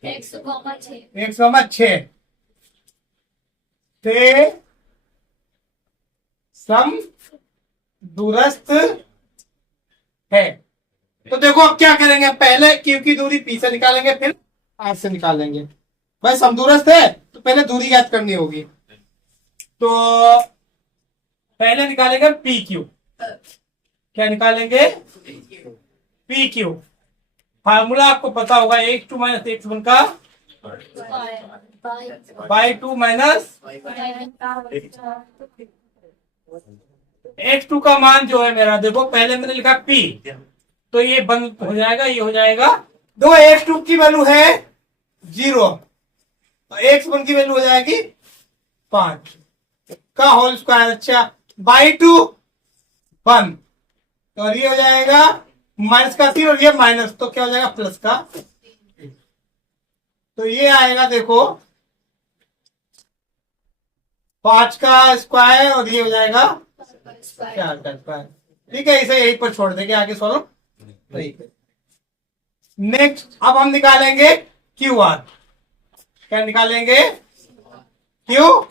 1,6 से सम दूरस्थ है। तो देखो अब क्या करेंगे, पहले क्यू की दूरी पी से निकालेंगे, फिर आर से निकालेंगे। भाई समदूरस्थ है तो पहले दूरी ज्ञात करनी होगी। तो पहले निकालेंगे पी क्यू। क्या निकालेंगे, पी क्यू। फार्मूला आपको पता होगा, x2 - x1 का बाई 2 माइनस x2 का मान जो है मेरा, देखो पहले मैंने लिखा p, तो ये बंद हो जाएगा, ये हो जाएगा। दो x2 की वैल्यू है 0 तो x1 की वैल्यू हो जाएगी 5 का होल स्क्वायर। अच्छा, बाई 2 1 और ये हो जाएगा माइनस का 3 और ये माइनस, तो क्या हो जाएगा प्लस का। तो ये आएगा देखो 5 का स्क्वायर और ये हो जाएगा 4 का स्क्वायर। ठीक है, इसे यहीं पर छोड़ देंगे, आगे सॉल्व। ठीक है, नेक्स्ट अब हम निकालेंगे क्यू आर। क्या निकालेंगे, क्यू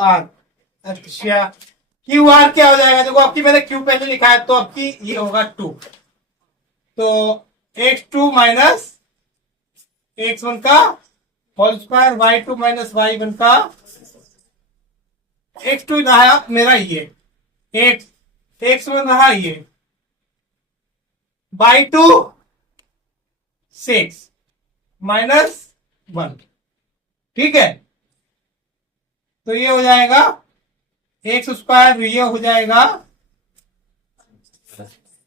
आर। अच्छा, क्यू आर क्या हो जाएगा, देखो आपकी मैंने क्यू पहले लिखा है तो आपकी ये होगा 2, तो x2 माइनस x1 का whole square, y2 minus y1 का, x2 रहा मेरा ये, x1 रहा ये, y2 6 माइनस 1। ठीक है, तो ये हो जाएगा एक्स स्क्वायर, ये हो जाएगा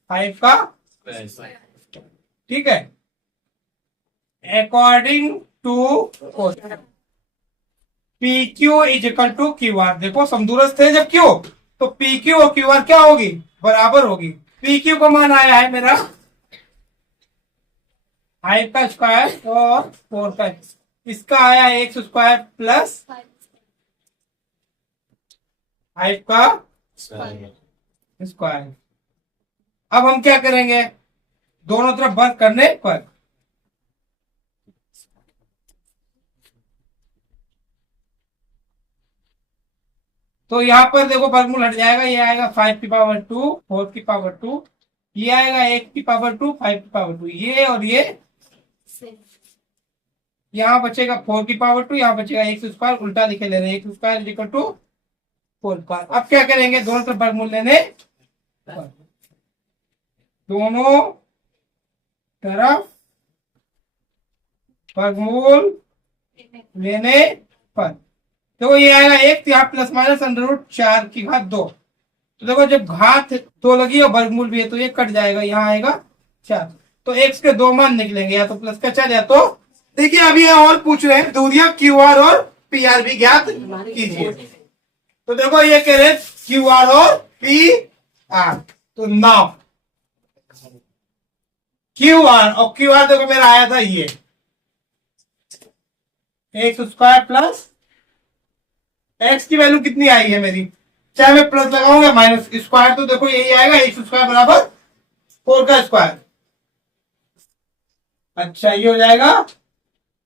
5 का। ठीक है, according to P Q is equal to Q R. देखो समदूरस्थ है जब क्यू, तो पी क्यू और क्यू आर क्या होगी, बराबर होगी। पी क्यू का मान आया है मेरा 5 का स्क्वायर और 4 का, इसका आया एक्स स्क्वायर प्लस 5 का स्क्वायर। अब हम क्या करेंगे, दोनों तरफ बंद करने पर तो यहां पर देखो वर्गमूल हट जाएगा, ये आएगा 5 की पावर 2 4 की पावर 2, ये आएगा 1 की पावर 2 5 की पावर 2, ये और ये यहां बचेगा 4 की पावर 2, यहां बचेगा एक्स स्क्वायर, उल्टा लिखे ले रहे हैं, x square equal to 4 square. अब क्या करेंगे, दोनों तरफ वर्गमूल लेने, दोनों तरफ वर्गमूल लेने पर देखो ये आएगा 1, तो यहाँ प्लस माइनस √4 की घात 2। तो देखो जब घात 2 लगी और वर्गमूल भी है तो ये कट जाएगा, यहाँ आएगा 4, तो x के दो मान निकलेंगे, या तो प्लस का 4 या तो। देखिए अभी और पूछ रहे हैं दूरियां क्यू आर और पी आर भी ज्ञात कीजिए। तो देखो ये कह रहे क्यू आर और पी आर, तो नाउ क्यू आर और क्यू आर देखो मेरा आया था ये एक्स स्क्वायर प्लस एक्स की वैल्यू कितनी आई है मेरी, चाहे मैं प्लस लगाऊंगा माइनस स्क्वायर, तो देखो यही आएगा एक्स स्क्वायर बराबर 4 का स्क्वायर। अच्छा, ये हो जाएगा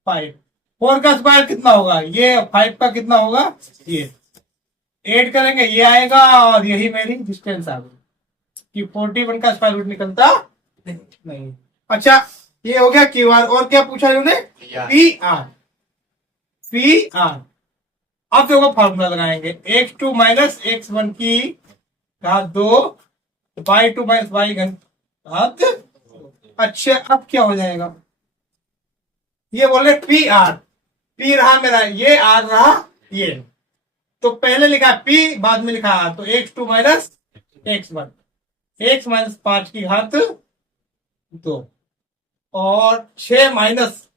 5, 4 का स्क्वायर कितना होगा, ये 5 का कितना होगा, ये 8 करेंगे, ये आएगा और यही मेरी डिस्टेंस आ गई कि 41 का स्क्वायर रूट निकलता नहीं। अच्छा, ये हो गया क्यू आर। और क्या पूछा इन्होंने, पी आर। पी आर अब देखो फॉर्मूला लगाएंगे, x2 माइनस x1 की घात 2 बाई 2 माइनस बाई घात। अच्छा अब क्या हो जाएगा, ये बोले पी आर, पी रहा मेरा, ये आर रहा ये, तो पहले लिखा पी बाद में लिखा आर, तो x2 minus x1, x minus 5 की घात 2 और 6 माइनस,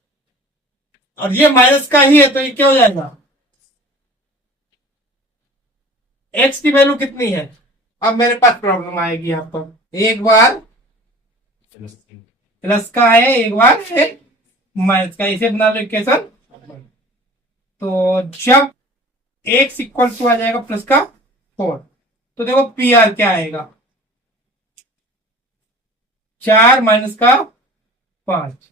और ये माइनस का ही है तो ये क्या हो जाएगा, x की वैल्यू कितनी है। अब मेरे पास प्रॉब्लम आएगी यहाँ पर, एक बार प्लस का है एक बार है माइनस का, इसे बना लो इक्वेशन। तो जब x इक्वल टू आ जाएगा प्लस का 4, तो देखो पी आर क्या आएगा, 4 माइनस का 5।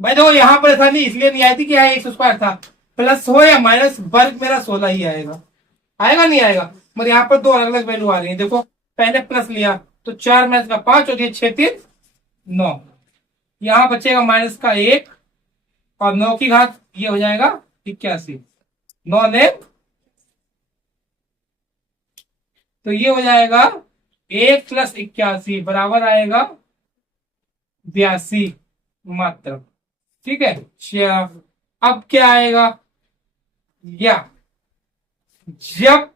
भाई देखो यहाँ परेशानी इसलिए नहीं आई थी कि यहाँ एक्स स्क्वायर था, प्लस हो या माइनस वर्ग मेरा 16 ही आएगा, आएगा नहीं आएगा, मगर यहाँ पर दो अलग अलग वैल्यू आ रही है। देखो पहले प्लस लिया तो 4 माइनस का 5 और ये 6 3 9, यहाँ बचेगा माइनस का 1 और 9 की घात ये हो जाएगा 81, 9 ने, तो ये हो जाएगा 1 प्लस 81 बराबर आएगा 82 मात्र। ठीक है, अब क्या आएगा, या जब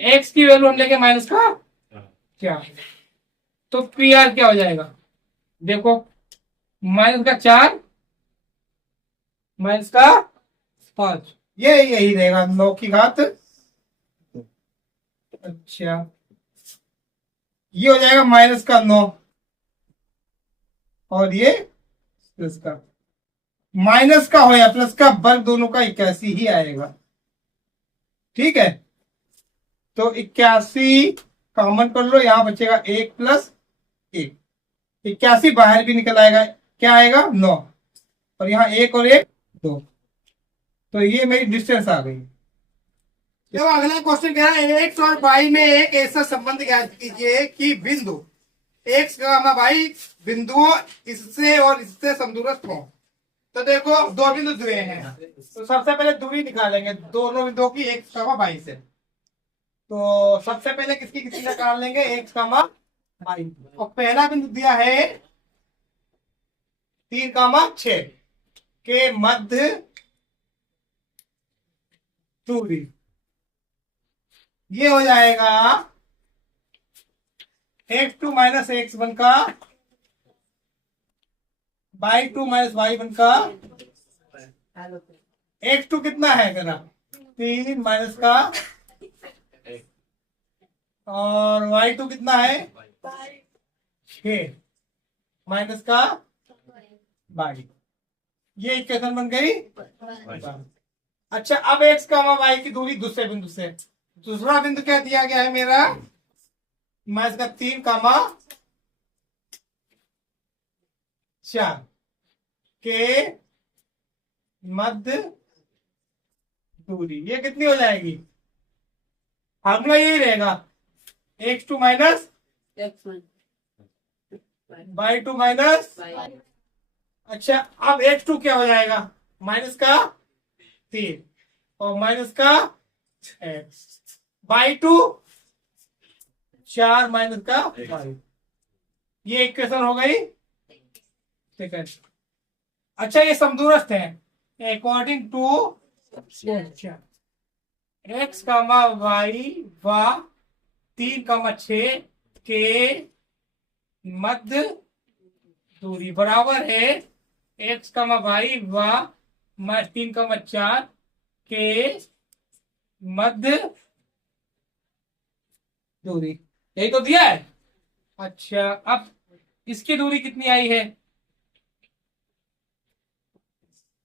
x की वैल्यू हम लेंगे माइनस का क्या, तो पी आर क्या हो जाएगा, देखो माइनस का 4 माइनस का 5, ये यही रहेगा 9 की घात। अच्छा ये हो जाएगा माइनस का 9 और ये प्लस का, माइनस का हो या प्लस का वर्ग दोनों का 81 ही आएगा। ठीक है, तो 81 कॉमन कर लो, यहां बचेगा 1 प्लस 1, 81 बाहर भी निकल आएगा, क्या आएगा 9 और यहाँ 1 और 1 2, तो ये मेरी डिस्टेंस आ गई। जब अगला क्वेश्चन कह रहा है एक्स और वाई में एक ऐसा संबंध ज्ञात कीजिए कि बिंदु एक्स का वाई बिंदुओं इससे और इससे समदूरस्थ हो। तो देखो दो बिंदु दिए हैं, तो सबसे पहले दूरी निकालेंगे दोनों बिंदुओं की एक्स का वाई से। तो सबसे पहले किसकी किसकी निकाल लेंगे, एक्स का वाई, और पहला बिंदु दिया है 3,6 के मध्य दूरी, ये हो जाएगा x2 माइनस x1 का y2 माइनस y1 का, x2 कितना है मेरा 3 माइनस का, और y2 कितना है 6 माइनस का y, ये इक्वेशन बन गई। अच्छा अब x का y की दूरी दूसरे बिंदु से, दूसरा बिंदु क्या दिया गया है मेरा माइनस का 3,4 के मध्य दूरी, ये कितनी हो जाएगी, फार्मूला यही रहेगा x2 माइनस y2 माइनस, अच्छा अब x2 क्या हो जाएगा माइनस का 3 और माइनस का 6, y2 4 माइनस का 5, ये इक्वेशन हो गई। ठीक है, अच्छा ये समदूरस्थ है according to x comma y व 3,6 के मध्य दूरी बराबर है एक्स कामा वाई व 3,4 के मध्य दूरी, यही तो दिया है। अच्छा अब इसकी दूरी कितनी आई है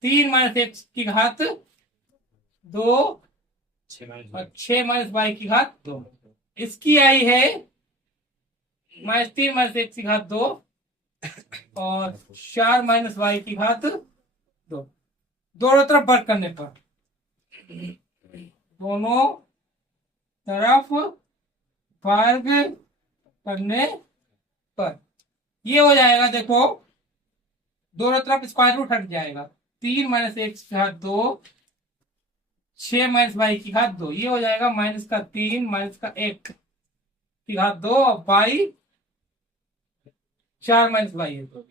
3 माइनस एक्स की घात 2 और 6 माइनस वाई की घात 2, इसकी आई है -3 माइनस एक्स की घात 2 और 4 माइनस वाई की घात 2, दोनों तरफ वर्ग करने पर, दोनों तरफ वर्ग करने पर ये हो जाएगा, देखो दोनों तरफ स्क्वायर रूट हट जाएगा, 3 माइनस एक्स की घात 2 6 माइनस वाई की घात 2, ये हो जाएगा -3 -1 की घात 2 और बाई 4 माइनस बाई है, तो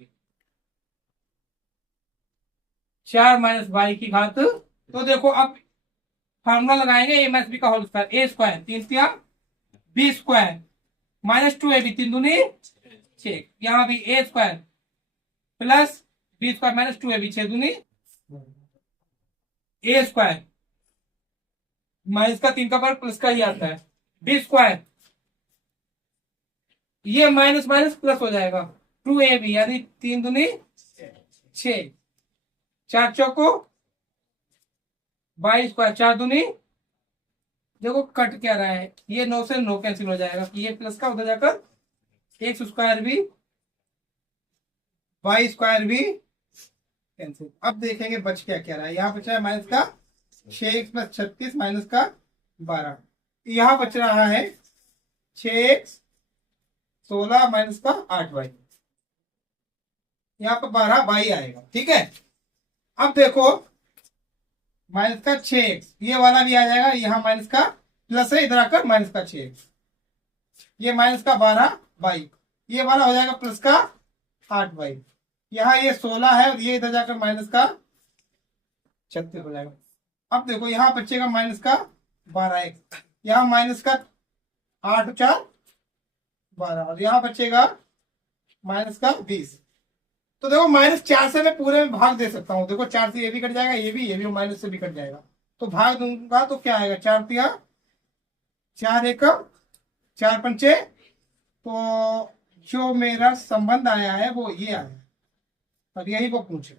4 माइनस बाई की घात। तो देखो अब फार्मूला लगाएंगे ए माइनस बी का होल स्क्वायर, ए स्क्वायर 3 तिया B square minus 2 A B 3 दूनी 6, यहाँ भी A square plus B square minus 2 A B 6 दूनी ए स्क्वायर माइनस का 3 का वर्ग प्लस का ही आता है, बी स्क्वायर ये माइनस माइनस प्लस हो जाएगा 2 ए बी यानी 3 दूनी 6, 4 चौको बाई स्क्वायर 4 दूनी, देखो कट क्या रहा है, ये 9 से 9 कैंसिल हो जाएगा कि ये प्लस का उधर जाकर एक्स स्क्वायर भी वाई स्क्वायर भी कैंसिल। अब देखेंगे बच क्या क्या रहा है, यहाँ बचा है माइनस का 6x प्लस 36 माइनस का 12, यहाँ बच रहा है 6x 16 माइनस का 8y, यहाँ पर 12 बाई आएगा। ठीक है, अब देखो माइनस का 6x ये वाला भी आ जाएगा, यहाँ माइनस का प्लस है इधर आकर माइनस का 6x, ये माइनस का 12 बाई, ये वाला हो जाएगा प्लस का 8 बाई, यहाँ ये 16 है और ये इधर जाकर माइनस का 36 हो जाएगा। अब देखो यहाँ बचेगा माइनस का 12x, यहाँ माइनस का 8 4 12 और यहाँ बचेगा माइनस का 20। तो देखो माइनस 4 से मैं पूरे में भाग दे सकता हूँ, देखो 4 से ये भी कट जाएगा, ये भी माइनस से भी कट जाएगा, तो भाग दूंगा तो क्या आएगा 4 तिया 4 एकम 4 पंचे, तो जो मेरा संबंध आया है वो ये आया और यही वो पूछे।